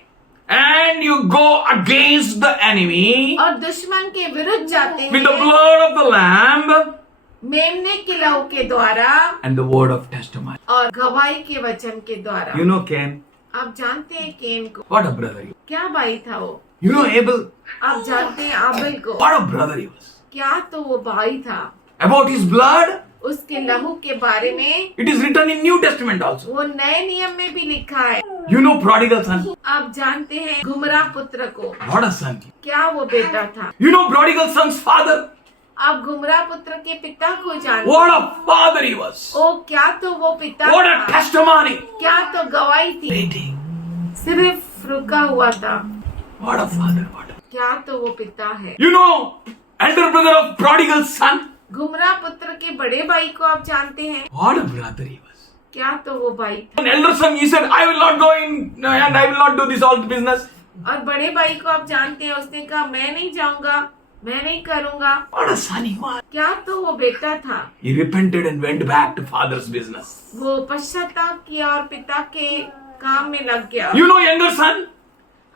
And you go against the enemy. और दुश्मन के विरुद्ध जाते With the हैं blood of the lamb. मेमने के लहू के द्वारा And the word of testimony. और गवाही के वचन के द्वारा। You know Cain. आप जानते हैं केन को? What a brother he was. क्या भाई था वो? You know Abel. आप जानते हैं आबिल को? What a brother he was. क्या तो वो भाई था। About his blood. उसके लहू के बारे में It is written in New Testament also. वो नए नियम में भी लिखा है। You know prodigal son. आप जानते हैं गुमराह पुत्र को? What a son. क्या वो बेटा था? You know prodigal son's father. आप गुमराह पुत्र के पिता को जानते What हैं? a father he was. ओ क्या तो वो पिता What a था। testimony. क्या तो गवाही थी। Waiting. सिर्फ रुका हुआ था। What a father. What a... क्या तो वो पिता है। You know elder brother of prodigal son. गुमराह पुत्र के बड़े भाई को आप जानते हैं? What a brother he was. क्या तो वो भाई था। An elder son, he said, I will not go in and I will not do this all business. और बड़े भाई को आप जानते हैं, उसने कहा मैं नहीं जाऊंगा, मैं नहीं करूंगा। What a son he was. क्या तो वो बेटा था। He repented and went back to father's business. वो पश्चाताप किया और पिता के काम में लग गया। You know younger son?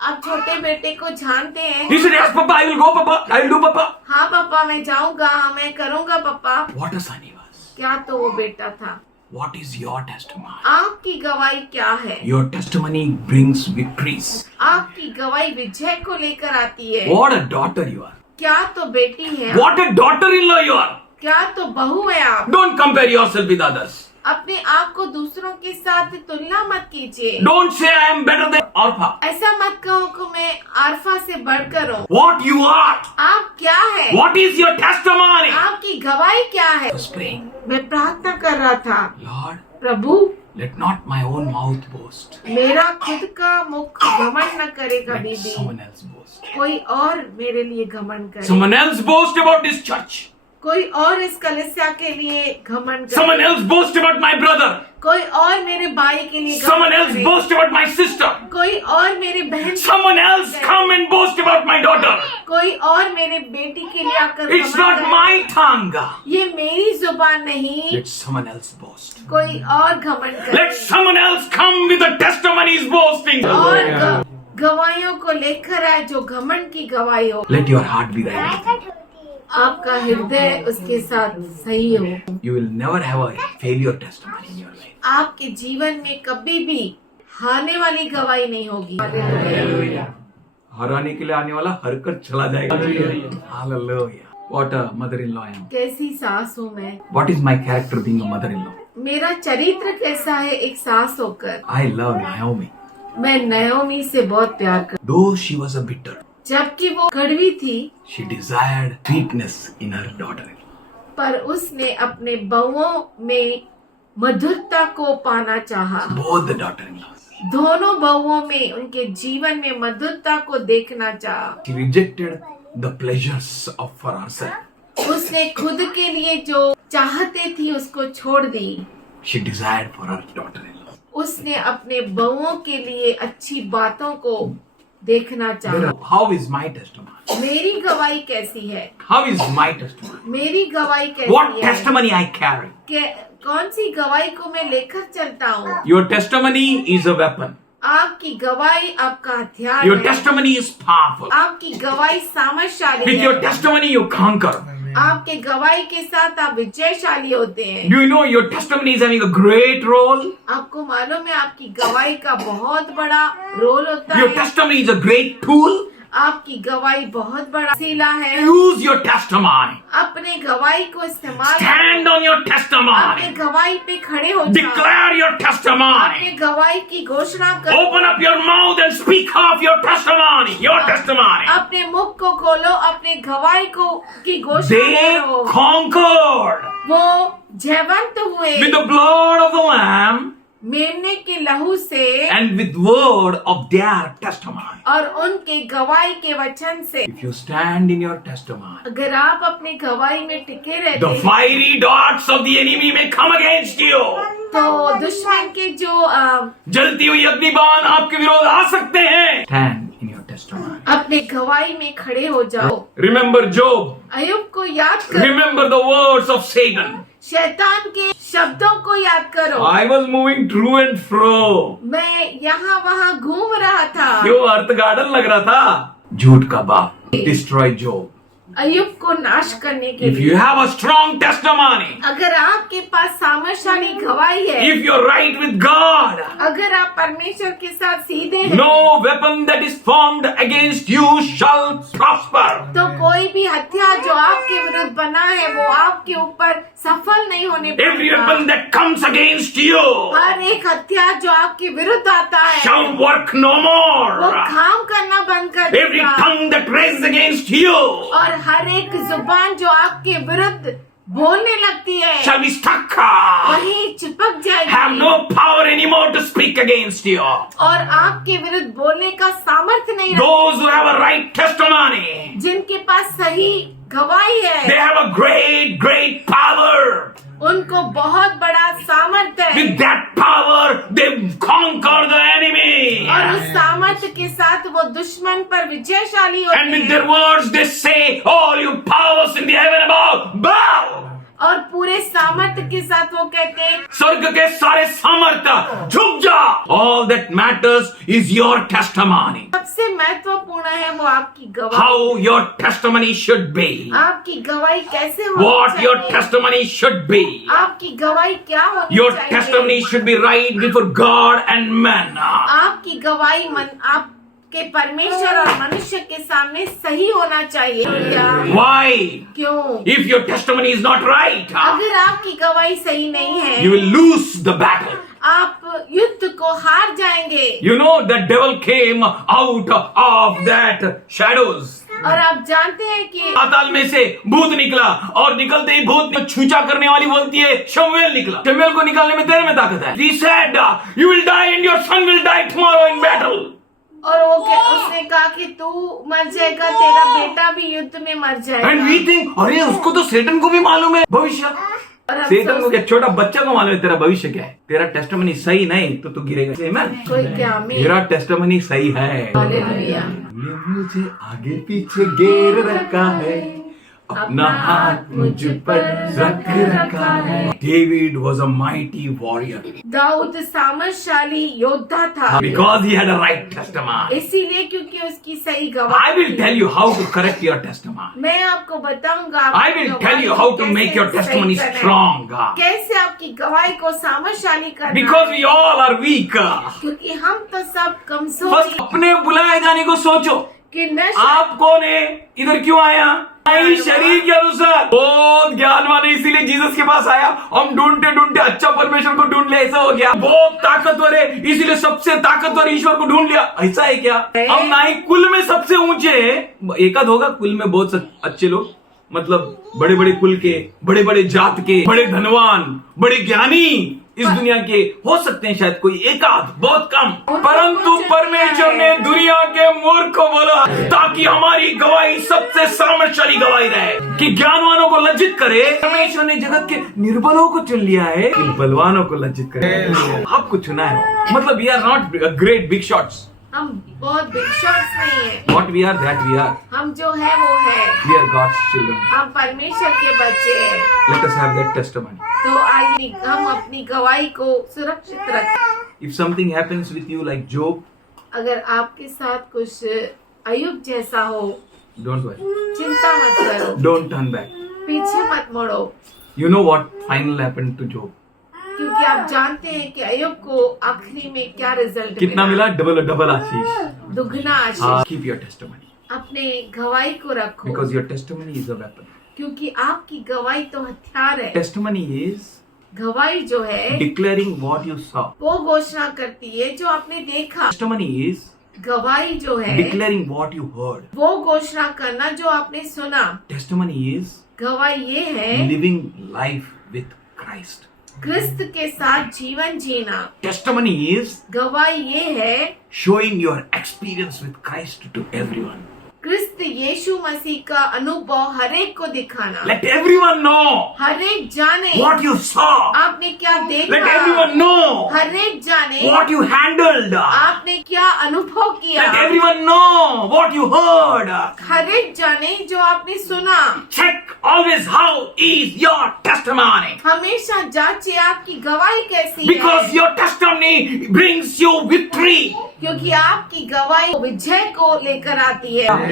आप छोटे बेटे को जानते हैं? He said, yes, Papa, I will go, Papa. I will do, Papa. हाँ पापा मैं जाऊंगा, हाँ मैं करूंगा पापा। What a son he was. क्या तो वो बेटा था। What is your testimony? आपकी गवाही क्या है? Your testimony brings victories. आपकी गवाही विजय को लेकर आती है। What a daughter you are. क्या तो बेटी है। What a daughter-in-law you are. क्या तो बहू है आप। Don't compare yourself with others. अपने आप को दूसरों के साथ तुलना मत कीजिए। Don't say I am better than Orpha. ऐसा मत कहो कि मैं आरफा से बढ़कर हूँ। What you are. आप क्या है? What is your testimony? आपकी गवाही क्या है? I was praying. मैं प्रार्थना कर रहा था, Lord, Prabhu let not my own mouth boast. मेरा खुद का मुख घमंड न करे कभी Let भी। someone else boast. कोई और मेरे लिए घमंड करे। Someone else boast about this church. कोई और इस कलीसिया के लिए घमंड करे। Someone else boast about my brother. कोई और मेरे भाई के लिए Someone घमंड else करे। boast about my sister. कोई और मेरे बहन Someone else come and boast about my daughter. कोई और मेरे बेटी के लिए आकर It's घमंड not करे। my tongue. ये मेरी जुबान नहीं, Let someone else boast. कोई और घमंड करे। Let someone else come with the testimonies boasting. और गवाहियों को लेकर आए जो घमंड की गवाही हो। Let your heart be right. आपका हृदय उसके साथ सही हो। You will never have a failure testimony in your life. आपके जीवन में कभी भी हारने वाली गवाही नहीं होगी। हराने के लिए आने वाला हरकर चला जाएगा. Hallelujah. What a mother-in-law I am. कैसी सास हूँ मैं, What is my character being a mother-in-law? मेरा चरित्र कैसा है एक सास होकर। I love Naomi. मैं नयोमी से बहुत प्यार कर, Though she was a bitter, जबकि वो कड़वी थी, she desired sweetness in her daughter-in-law. पर उसने अपने बहुओं में मधुरता को पाना चाहा। Both the daughter-in-laws. दोनों बहुओं में उनके जीवन में मधुरता को देखना चाहा। She rejected the pleasures of for herself. उसने खुद के लिए जो चाहते थी उसको छोड़ दी। She desired for her daughter-in-law. उसने अपने बहुओं के लिए अच्छी बातों को देखना चाहा। How is my testimony? मेरी गवाही कैसी है? How is my testimony? मेरी गवाही कैसी What है? testimony I carry? कौन सी गवाही को मैं लेकर चलता हूँ? Your testimony is a weapon. आपकी गवाही आपका हथियार Your है। testimony is powerful. आपकी गवाही सामर्थशाली With your है। testimony you conquer. आपके गवाही के साथ आप विजयशाली होते हैं। Do you know your testimony is having a great role? आपको मालूम है आपकी गवाही का बहुत बड़ा रोल होता Your है। testimony is a great tool. आपकी गवाही बहुत बड़ा वसीला है। Use your testimony. अपने गवाही को इस्तेमाल Stand on your अपने testimony. गवाही पे खड़े हो जाओ। Declare your अपने testimony. गवाही की घोषणा करो। Open up your mouth and speak of your testimony. Your testimony. अपने मुख को खोलो, अपने गवाही को की घोषणा They करो। conquered वो जयवंत हुए with the blood of the Lamb मेमने के लहू से and with word of their testimony. और उनके गवाही के वचन से। If you stand in your testimony, अगर आप अपने गवाही में टिके the रहते हैं, fiery darts of the enemy may come against you. तो दुश्मन के जो जलती हुई अग्निबाण आपके विरोध आ सकते हैं. Stand in your testimony. अपने गवाही में खड़े हो जाओ। Remember Job. अय्यूब को याद करो, Remember the words of Satan. शैतान के शब्दों को याद करो। I was moving to and fro. मैं यहाँ वहाँ घूम रहा था। क्यों अर्थ गार्डन लग रहा था? झूठ का बाप. Destroy Job. अय्यूब को नाश करने के If लिए। you have a strong testimony, अगर आपके पास सामर्थशाली गवाही है, if you're right with God, अगर आप परमेश्वर के साथ सीधे हैं, no weapon that is formed against you shall prosper. तो कोई भी हथियार जो आपके विरुद्ध बना है वो आपके ऊपर सफल नहीं होने Every पाएगा। weapon that comes against you हर एक हथियार जो आपके विरुद्ध आता है shall work no वो more. काम करना बंद कर Every देगा। tongue that raises against you और हर एक जुबान जो आपके विरुद्ध बोलने लगती है shall be stuck. वही चिपक Have जाएगी no power anymore to speak against you. और आपके विरुद्ध बोलने का सामर्थ्य नहीं रखती। Those who have a right testimony, जिनके पास सही गवाही they है have a great power. उनको बहुत बड़ा सामर्थ्य है With that power, they conquer the enemy. और उस सामर्थ्य के साथ वो दुश्मन पर विजयशाली होते And with हैं their words, they say, all you powers in the heaven above, bow. और पूरे सामर्थ्य के साथ वो कहते हैं स्वर्ग के सारे सामर्थ्य झुक जा. All that matters is your testimony. सबसे महत्वपूर्ण है वो आपकी गवाही। How your testimony should be. आपकी गवाही कैसे होनी What your चाहिए? testimony should be. आपकी गवाही क्या होनी Your चाहिए? testimony should be right before God and man. आपकी गवाही आपके परमेश्वर और मनुष्य के सामने सही होना चाहिए। Why? क्यों? If your testimony is not right, अगर आपकी गवाही सही नहीं है you will lose the battle. आप युद्ध को हार जाएंगे। You know the devil came out of that shadows. और आप जानते हैं कि पाताल में से भूत निकला और निकलते ही भूत छूचा करने वाली बोलती है शमूएल निकला. शमूएल को निकालने में तेरे में ताकत है. He said, you will die and your son will die tomorrow in battle. और उसने कहा कि तू मर जाएगा, तेरा बेटा भी युद्ध में मर जाएगा। And we think, अरे उसको तो सेटन को भी मालूम है भविष्य. और हम शैतान को सोचते- क्या, छोटा बच्चा को मालूम है तेरा भविष्य क्या है। तेरा टेस्टिमनी सही नहीं तो तू गिरेगा। Amen? कोई क्या में तेरा टेस्टिमनी सही है। हालेलुया। ने मुझे आगे पीछे घेर रखा है, अपना हाथ मुझ पर रख रखा है। David was a mighty warrior Daud सामर्थशाली योद्धा था because he had a right testimony. इसीलिए क्योंकि उसकी सही I गवाही will थी। tell you how to correct your testimony. मैं आपको बताऊंगा I will tell you how to make your testimony strong. कैसे आपकी गवाही को सामर्थशाली करना Because है। we all are weak. क्योंकि हम तो सब कमजोर First अपने बुलाए जाने को सोचो। कि न आप कौन है, इधर क्यों आया? नहीं, शरीर के अनुसार बहुत ज्ञानवान है इसीलिए जीसस के पास आया। हम ढूंढते ढूंढते अच्छा परमेश्वर को ढूंढ लिया, ऐसा हो गया। बहुत ताकतवर है इसीलिए सबसे ताकतवर ईश्वर को ढूंढ लिया, ऐसा है क्या? हम ना ही कुल में सबसे ऊंचे हैं, एकाध होगा कुल में बहुत अच्छे लोग, मतलब बड़े बड़े कुल के, बड़े बड़े जात के, बड़े धनवान, बड़े ज्ञानी इस दुनिया के हो सकते हैं, शायद कोई एकाध, बहुत कम। परंतु परमेश्वर ने दुनिया के मूर्ख को बोला ताकि हमारी गवाही सबसे सामर्थ्यशाली गवाही रहे, कि ज्ञानवानों को लज्जित करे। परमेश्वर ने जगत के निर्बलों को चुन लिया है कि बलवानों को लज्जित करे। आपको चुना है, मतलब we are not great big shots. हम बहुत बिग शॉट्स नहीं है। What we are, that we are. हम जो है वो है। We are God's children. हम परमेश्वर के बच्चे हैं। Let us have that testimony. तो आइए हम अपनी गवाही को सुरक्षित रखें। If something happens with you like Job, अगर आपके साथ कुछ अयुब जैसा हो, don't worry. चिंता मत करो, Don't turn back. पीछे मत मुड़ो, You know what final happened to Job? क्योंकि आप जानते हैं कि अयुब को आखिरी में क्या रिजल्ट कितना मिला? डबल आशीष। दुगना आशीष। Keep your testimony. अपने गवाही को रखो, Because your testimony is a weapon. क्योंकि आपकी गवाही तो हथियार है। Testimony is गवाही जो है declaring what you saw. वो घोषणा करती है जो आपने देखा। Testimony is गवाही जो है declaring what you heard. वो घोषणा करना जो आपने सुना। Testimony is गवाही ये है living life with Christ. क्रिस्त के साथ जीवन जीना। Testimony is गवाही ये है showing your experience with Christ to everyone. क्रिस्त यीशु मसीह का अनुभव हर एक को दिखाना। Let everyone know हर एक जाने what you saw. आपने क्या देखा। Let everyone know हर एक जाने what you handled. आपने क्या अनुभव किया। Let everyone know what you heard. हर एक जाने जो आपने सुना। Check always how is your testimony. हमेशा जांचे आपकी गवाही कैसी Because है, your testimony brings you victory. क्योंकि आपकी गवाही विजय को लेकर आती है।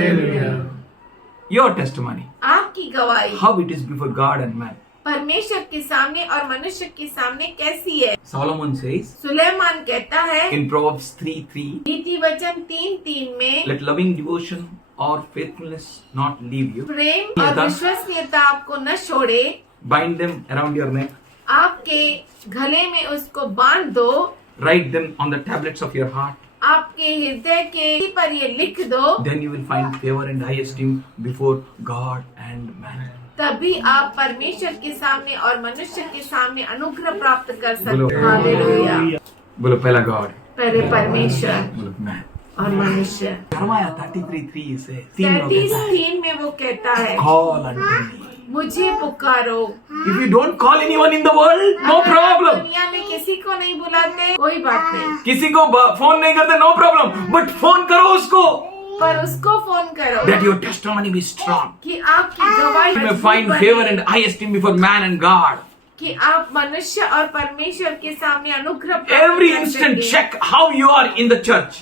Your testimony. आपकी गवाही How it is before God and man. परमेश्वर के सामने और मनुष्य के सामने कैसी है। Solomon says सुलेमान कहता है in Proverbs 3:3, नीति वचन 3:3 में let loving devotion or faithfulness not leave you. प्रेम और विश्वसनीयता आपको न छोड़े, Bind them around your neck. आपके गले में उसको बांध दो, Write them on the tablets of your heart. आपके हृदय के पर ये लिख दो, Then you will find favor and high esteem before God and man. तभी आप परमेश्वर के सामने और मनुष्य के सामने अनुग्रह प्राप्त कर बोलो। सकते हैं। हालेलुया। बोलो पहला God, पहले परमेश्वर बोलो man. और मनुष्य। Jeremiah 33:3 से 33:3 में वो कहता है Call unto me. मुझे पुकारो। If you don't call anyone in the world, no अगर आप problem. दुनिया में किसी को नहीं बुलाते कोई बात नहीं, किसी को फोन नहीं करते, no problem. But फोन करो उसको. पर उसको फोन करो That your testimony be strong. कि आपकी गवाही You may मजबूत find बने, favor and high esteem before man and God. कि आप मनुष्य और परमेश्वर के सामने अनुग्रह प्राप्त Every कर instant सकें। check how you are in the church.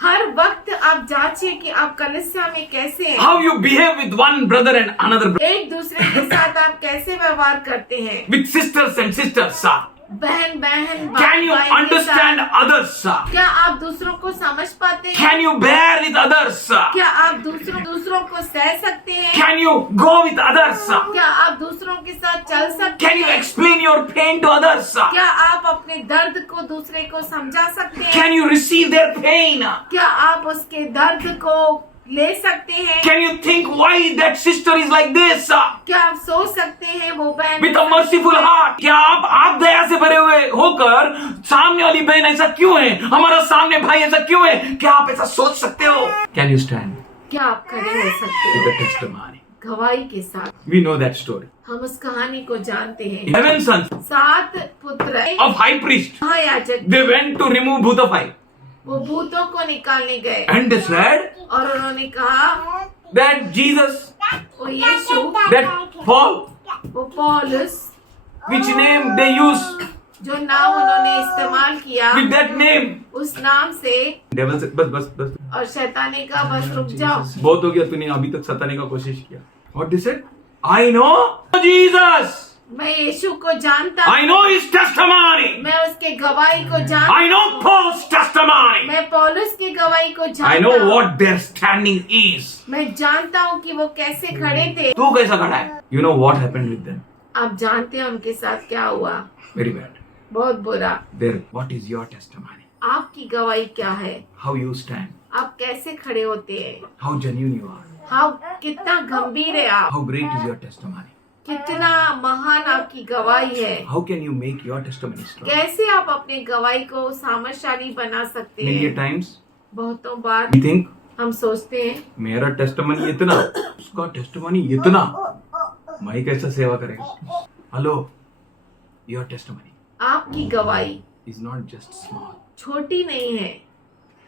हर वक्त आप जांचे कि आप कलीसिया में कैसे हैं, How you behave with one brother and another brother. एक दूसरे के साथ आप कैसे व्यवहार करते हैं, With sisters and sisters. बहन बहन Can you भाई के understand साथ। others? क्या आप दूसरों को समझ पाते हैं, Can you bear with others? क्या आप दूसरों को सह सकते हैं, Can you go with others? क्या आप दूसरों के साथ चल सकते Can you हैं, explain your pain to others? क्या आप अपने दर्द को दूसरे को समझा सकते हैं, Can you receive their pain? क्या आप उसके दर्द को ले सकते हैं, Can you think why that sister is like this? क्या आप सोच सकते हैं वो बहन With a merciful heart. क्या आप दया से भरे हुए होकर सामने वाली बहन ऐसा क्यों है, हमारा सामने भाई ऐसा क्यों है, क्या आप ऐसा सोच सकते हो? Can you stand क्या आप खड़े हो सकते with हो the testimony? गवाही के साथ। We know that story. हम उस कहानी को जानते हैं। 11 sons 7 पुत्र of high priest. महायाजक They went to remove Bhuta 5. वो भूतों को निकालने गए And they said और उन्होंने कहा that Jesus, वो यीशु, that Paul, वो पौलुस, which name they used, जो नाम उन्होंने इस्तेमाल किया with that name. उस नाम से, Devil said, बस. और शैतान ने कहा बस रुक जाओ, बहुत हो गया, तूने अभी तक सताने का कोशिश किया. What they said? I know Jesus. मैं यीशु को जानता I know his testimony. मैं उसके गवाही को जानता I know Paul's testimony. मैं पौलुस की गवाही को I जानता know हूँ। what their standing is. मैं जानता हूँ कि वो कैसे खड़े थे। तू कैसा खड़ा है? You know what happened with them? आप जानते हैं उनके साथ क्या हुआ? Very bad. बहुत बुरा। There. What is your testimony? आपकी गवाही क्या है? How you stand? आप कैसे खड़े होते हैं? How genuine you are? हाँ, कितना गंभीर है आप, How great is your testimony? कितना महान आपकी गवाही है। How can you make your testimony strong? कैसे आप अपने गवाही को सामर्थ्यशाली बना सकते Many हैं? times बहुतों बार we think हम सोचते हैं मेरा टेस्टिमनी इतना, उसका टेस्टिमनी इतना, मैं कैसा सेवा करेगा? Hello, your testimony आपकी गवाही is not just small, छोटी नहीं है,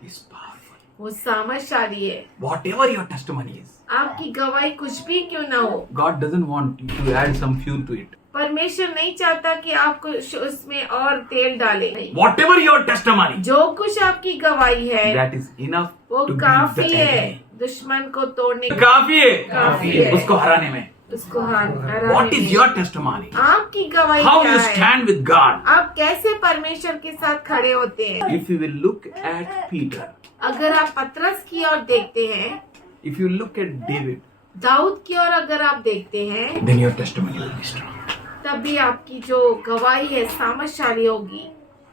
it's powerful. वो सामर्थ्यशाली है। Whatever your testimony is, आपकी गवाही कुछ भी क्यों ना हो, God doesn't want you to add some fuel to it. परमेश्वर नहीं चाहता कि आप कुछ उसमें और तेल डालें। Whatever your testimony, जो कुछ आपकी गवाही है that is enough वो to beat काफी the है enemy. दुश्मन को तोड़ने काफी काफी है है। उसको हराने में. उसको हराने What is में। your testimony? आपकी गवाही How क्या you है? stand with God? आप कैसे परमेश्वर के साथ खड़े होते हैं? If you will look at Peter, अगर आप पतरस की ओर देखते हैं, if you look at David, Dawood की ओर अगर आप देखते हैं, then your testimony will be strong. तभी आपकी जो गवाही है सामर्थ्यशाली होगी।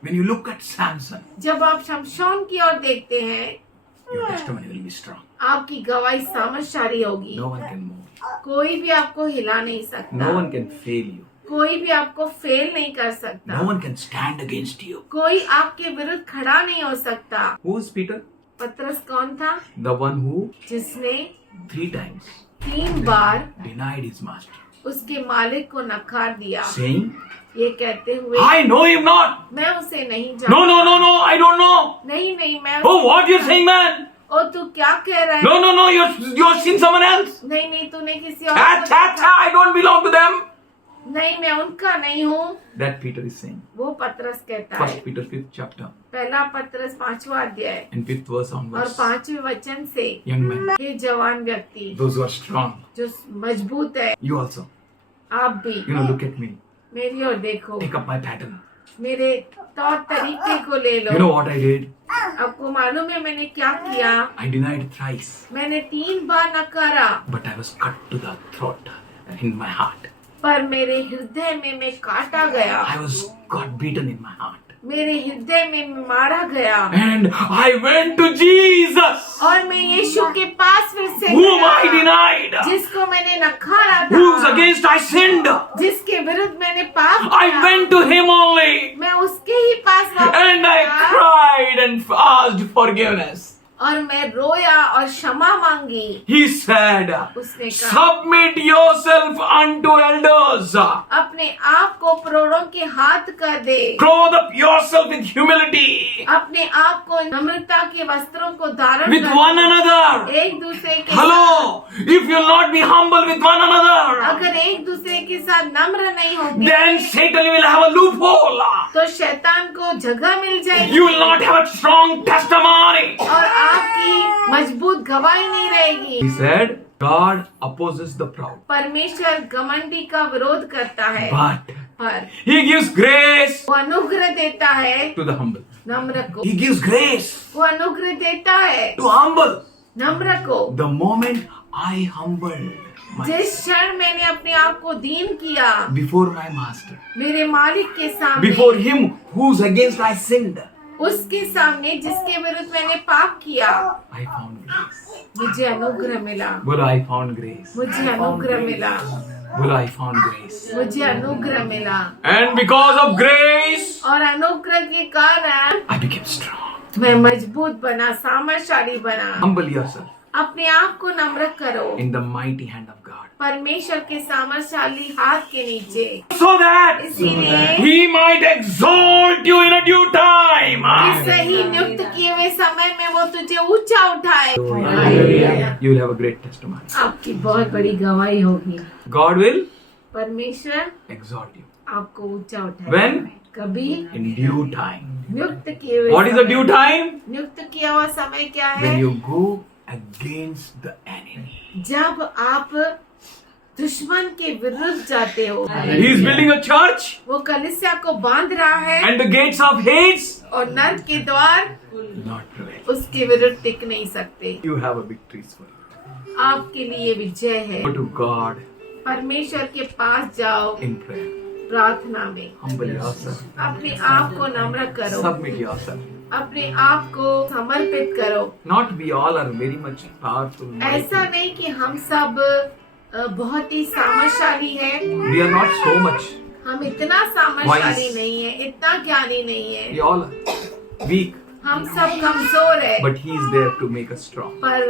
When you look at Samson, जब आप शमशोन की ओर देखते हैं, your testimony will be strong. आपकी गवाही सामर्थ्यशाली होगी। No one can move. कोई भी आपको हिला नहीं सकता, No one can fail you. कोई भी आपको फेल नहीं कर सकता, No one can stand against you. कोई आपके विरुद्ध खड़ा नहीं हो सकता। Who is Peter? पतरस कौन था? The one who जिसने 3 times 3 बार denied his master, उसके मालिक को नकार दिया, saying, ये कहते हुए I know him not. मैं उसे नहीं जानता। No, I don't know. नहीं मैं Oh, what you're saying, man? ओ तू क्या कह रहा है? No, you're seeing someone else. नहीं तूने किसी और Cha, I don't belong to them. नहीं मैं उनका नहीं हूँ, That Peter is saying. वो पतरस कहता है। 1 Peter 5th chapter पहला पतरस 5वां अध्याय and 5th verse और onwards. 5वें वचन से, Young men, हे जवान व्यक्ति those who are strong, जो मजबूत है, you also. आप भी You know, look at me. मेरी ओर देखो, Take up my pattern. मेरे तौर तरीके को ले लो। You know what I did? आपको मालूम है मैंने क्या किया? I denied thrice, मैंने 3 बार नकारा, but I was cut to the throat in my heart. पर मेरे हृदय में मैं काटा गया, I was got beaten in my heart. मेरे हृदय में मारा गया, And I went to Jesus, और मैं यीशु के पास फिर से whom गया, I denied, जिसको मैंने नकारा whose था, against I sinned. जिसके विरुद्ध मैंने पाप I किया। went to him only, मैं उसके ही पास वापस and I गया, cried and asked forgiveness. और मैं रोया और क्षमा मांगी। He said, उसने कहा, submit yourself unto elders. अपने आप को प्रौढ़ों के हाथ कर दे, Clothe up yourself with humility अपने आप को नम्रता के वस्त्रों को धारण with कर, one another. एक दूसरे के Hello, if you'll not be humble with one another, अगर एक दूसरे के साथ नम्र नहीं होंगे, then Satan will have a loophole. तो शैतान को जगह मिल जाएगी, You will not have a strong testimony. और आपकी मजबूत गवाही नहीं रहेगी। He said, God opposes the proud, परमेश्वर घमंडी का विरोध करता है, but पर He gives grace वो अनुग्रह देता है to the humble. नम्र को, He gives grace वो अनुग्रह देता है to humble. नम्र को। The moment I humbled जिस myself क्षण मैंने अपने आप को दीन किया before my master, मेरे मालिक के सामने, before Him whose against I sinned, उसके सामने जिसके विरुद्ध मैंने पाप किया, I found grace. मुझे अनुग्रह मिला, Well, I found grace. मुझे अनुग्रह मिला, Well, I found grace. मुझे अनुग्रह मिला, And because of grace, और अनुग्रह के कारण I became strong. मैं मजबूत बना, सामर्थ्यशाली बना। Humble yourself. अपने आप को नम्र करो in the mighty hand of God, परमेश्वर के सामर्थशाली हाथ के नीचे, so that इसीलिए He might exalt you in a due time. कि सही नियुक्त किए हुए समय में वो तुझे ऊंचा उठाए। You will have a great testimony. आपकी बहुत बड़ी गवाही होगी। God will परमेश्वर exalt you. आपको ऊंचा उठाए। When? कभी In due time. नियुक्त किए हुए What is the समय- due time? नियुक्त किया हुआ समय क्या है? When you go against the enemy. जब आप दुश्मन के विरुद्ध जाते हो। He is building a church, वो कलीसिया को बांध रहा है and the gates of Hades और नर्क के द्वार not prevail. उसके विरुद्ध टिक नहीं सकते। You have a victory for you. आपके लिए विजय है। Go to God परमेश्वर के पास जाओ in prayer. प्रार्थना में, Humble yourself. अपने आप को नम्र करो, Submit yourself. अपने आप को समर्पित करो। Not we all are very much powerful. ऐसा mighty. नहीं कि हम सब बहुत ही सामर्थशाली हैं। We are not so much. हम इतना सामर्थशाली Wise. नहीं है, इतना ज्ञानी नहीं है। We all are weak, हम सब कमजोर है, but He is there to make us strong. पर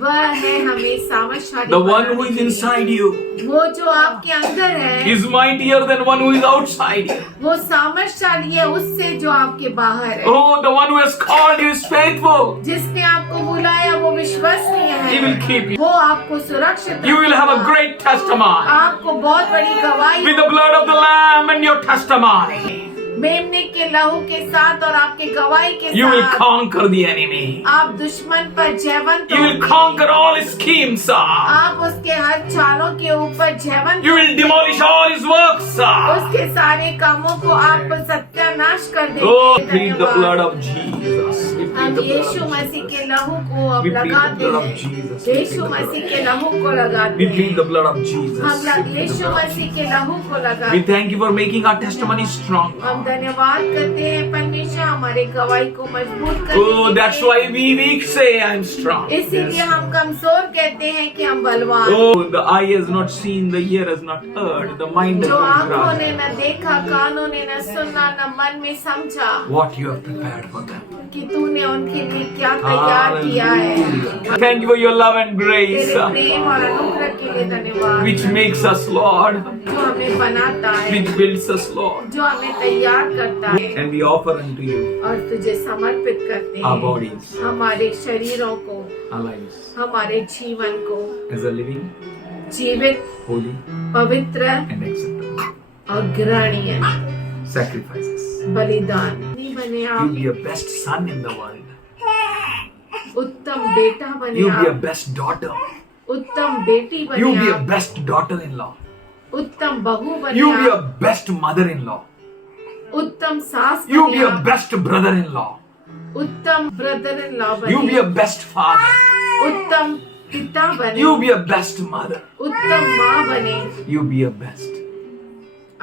वह है हमें सामर्थशाली The one who बनाने is के लिए। inside you वो जो आपके अंदर है is mightier than one who is outside you. वो सामर्थशाली है उससे जो आपके बाहर है। Oh, the one who has called you is faithful. जिसने आपको बुलाया वो विश्वसनीय He will है, keep you. वो आपको सुरक्षित You will have a रखेगा। great testimony आपको बहुत बड़ी गवाही with the blood of the Lamb and your testimony. मेमने के लहू के साथ और आपके गवाही के You will साथ conquer the enemy. आप दुश्मन पर जयवंत You will होंगे। conquer all his schemes. आप उसके हर चालों के ऊपर जयवंत You will demolish all his works. उसके सारे कामों को आप सत्यानाश कर देंगे। Oh, plead the धन्यवाद। blood of Jesus. We plead हम the blood Yeshu of Masih Jesus. के लहू को अब We plead the लगाते blood of हैं। Jesus. We plead Yeshu the blood Masih of के लहू को लगाते We plead हैं। the blood of Jesus. हम We plead the Yeshu blood of मसीह के लहू को We लगाते हैं। thank you for making our testimony strong. हम धन्यवाद करते हैं परमेश्वर हमारे गवाही को मजबूत करने Oh, के that's लिए। why we weak say I'm strong. इसीलिए हम कमजोर कहते हैं कि हम बलवान। Oh, the eye has not seen, the ear has not heard, the mind has जो not आंखों grasped ने न देखा, कानों ने न सुना, न मन में समझा what you have prepared for them. कि तूने उनके लिए क्या तैयार किया है। Hallelujah. Thank you for your love and grace, तेरे प्रेम और अनुग्रह के लिए धन्यवाद, which makes us, Lord, जो हमें बनाता है, which builds us, Lord. जो हमें तैयार करता है And we offer unto you और तुझे समर्पित करते our हैं। bodies, हमारे शरीरों को, our lives, हमारे जीवन को as a living, जीवित, holy, पवित्र and acceptable और ग्रहणीय sacrifices. बलिदान नहीं बने You आप, be a best son in the world. उत्तम बेटा बने You be a आप, best daughter. उत्तम बेटी You बने be a आप, best daughter-in-law. उत्तम बहू बने You be a आप, best mother-in-law. उत्तम सास You बने be a आप, best brother-in-law. उत्तम brother in law You be बने, a best father. उत्तम पिता बने, You be a best mother. उत्तम माँ बने, You be a best.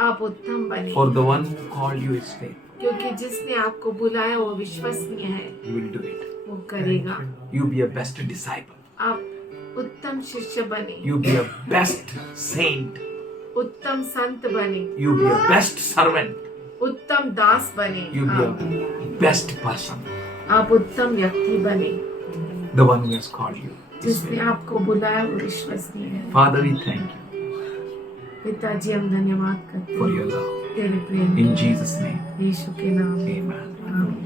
आप उत्तम बने, For the one who called you is faithful. क्योंकि जिसने आपको बुलाया वो विश्वसनीय है, You will do it. वो करेगा। You be a best disciple. आप उत्तम शिष्य बने, You be a best saint. उत्तम संत बने, You be a best servant. उत्तम दास बने, You be a best person. आप उत्तम व्यक्ति बने। The one who has called you. जिसने आपको बुलाया वो विश्वसनीय है। Father, we thank you पिताजी हम धन्यवाद करते for हैं your love. तेरे प्रेम In Jesus' name, यीशु के नाम में। amen. आमीन।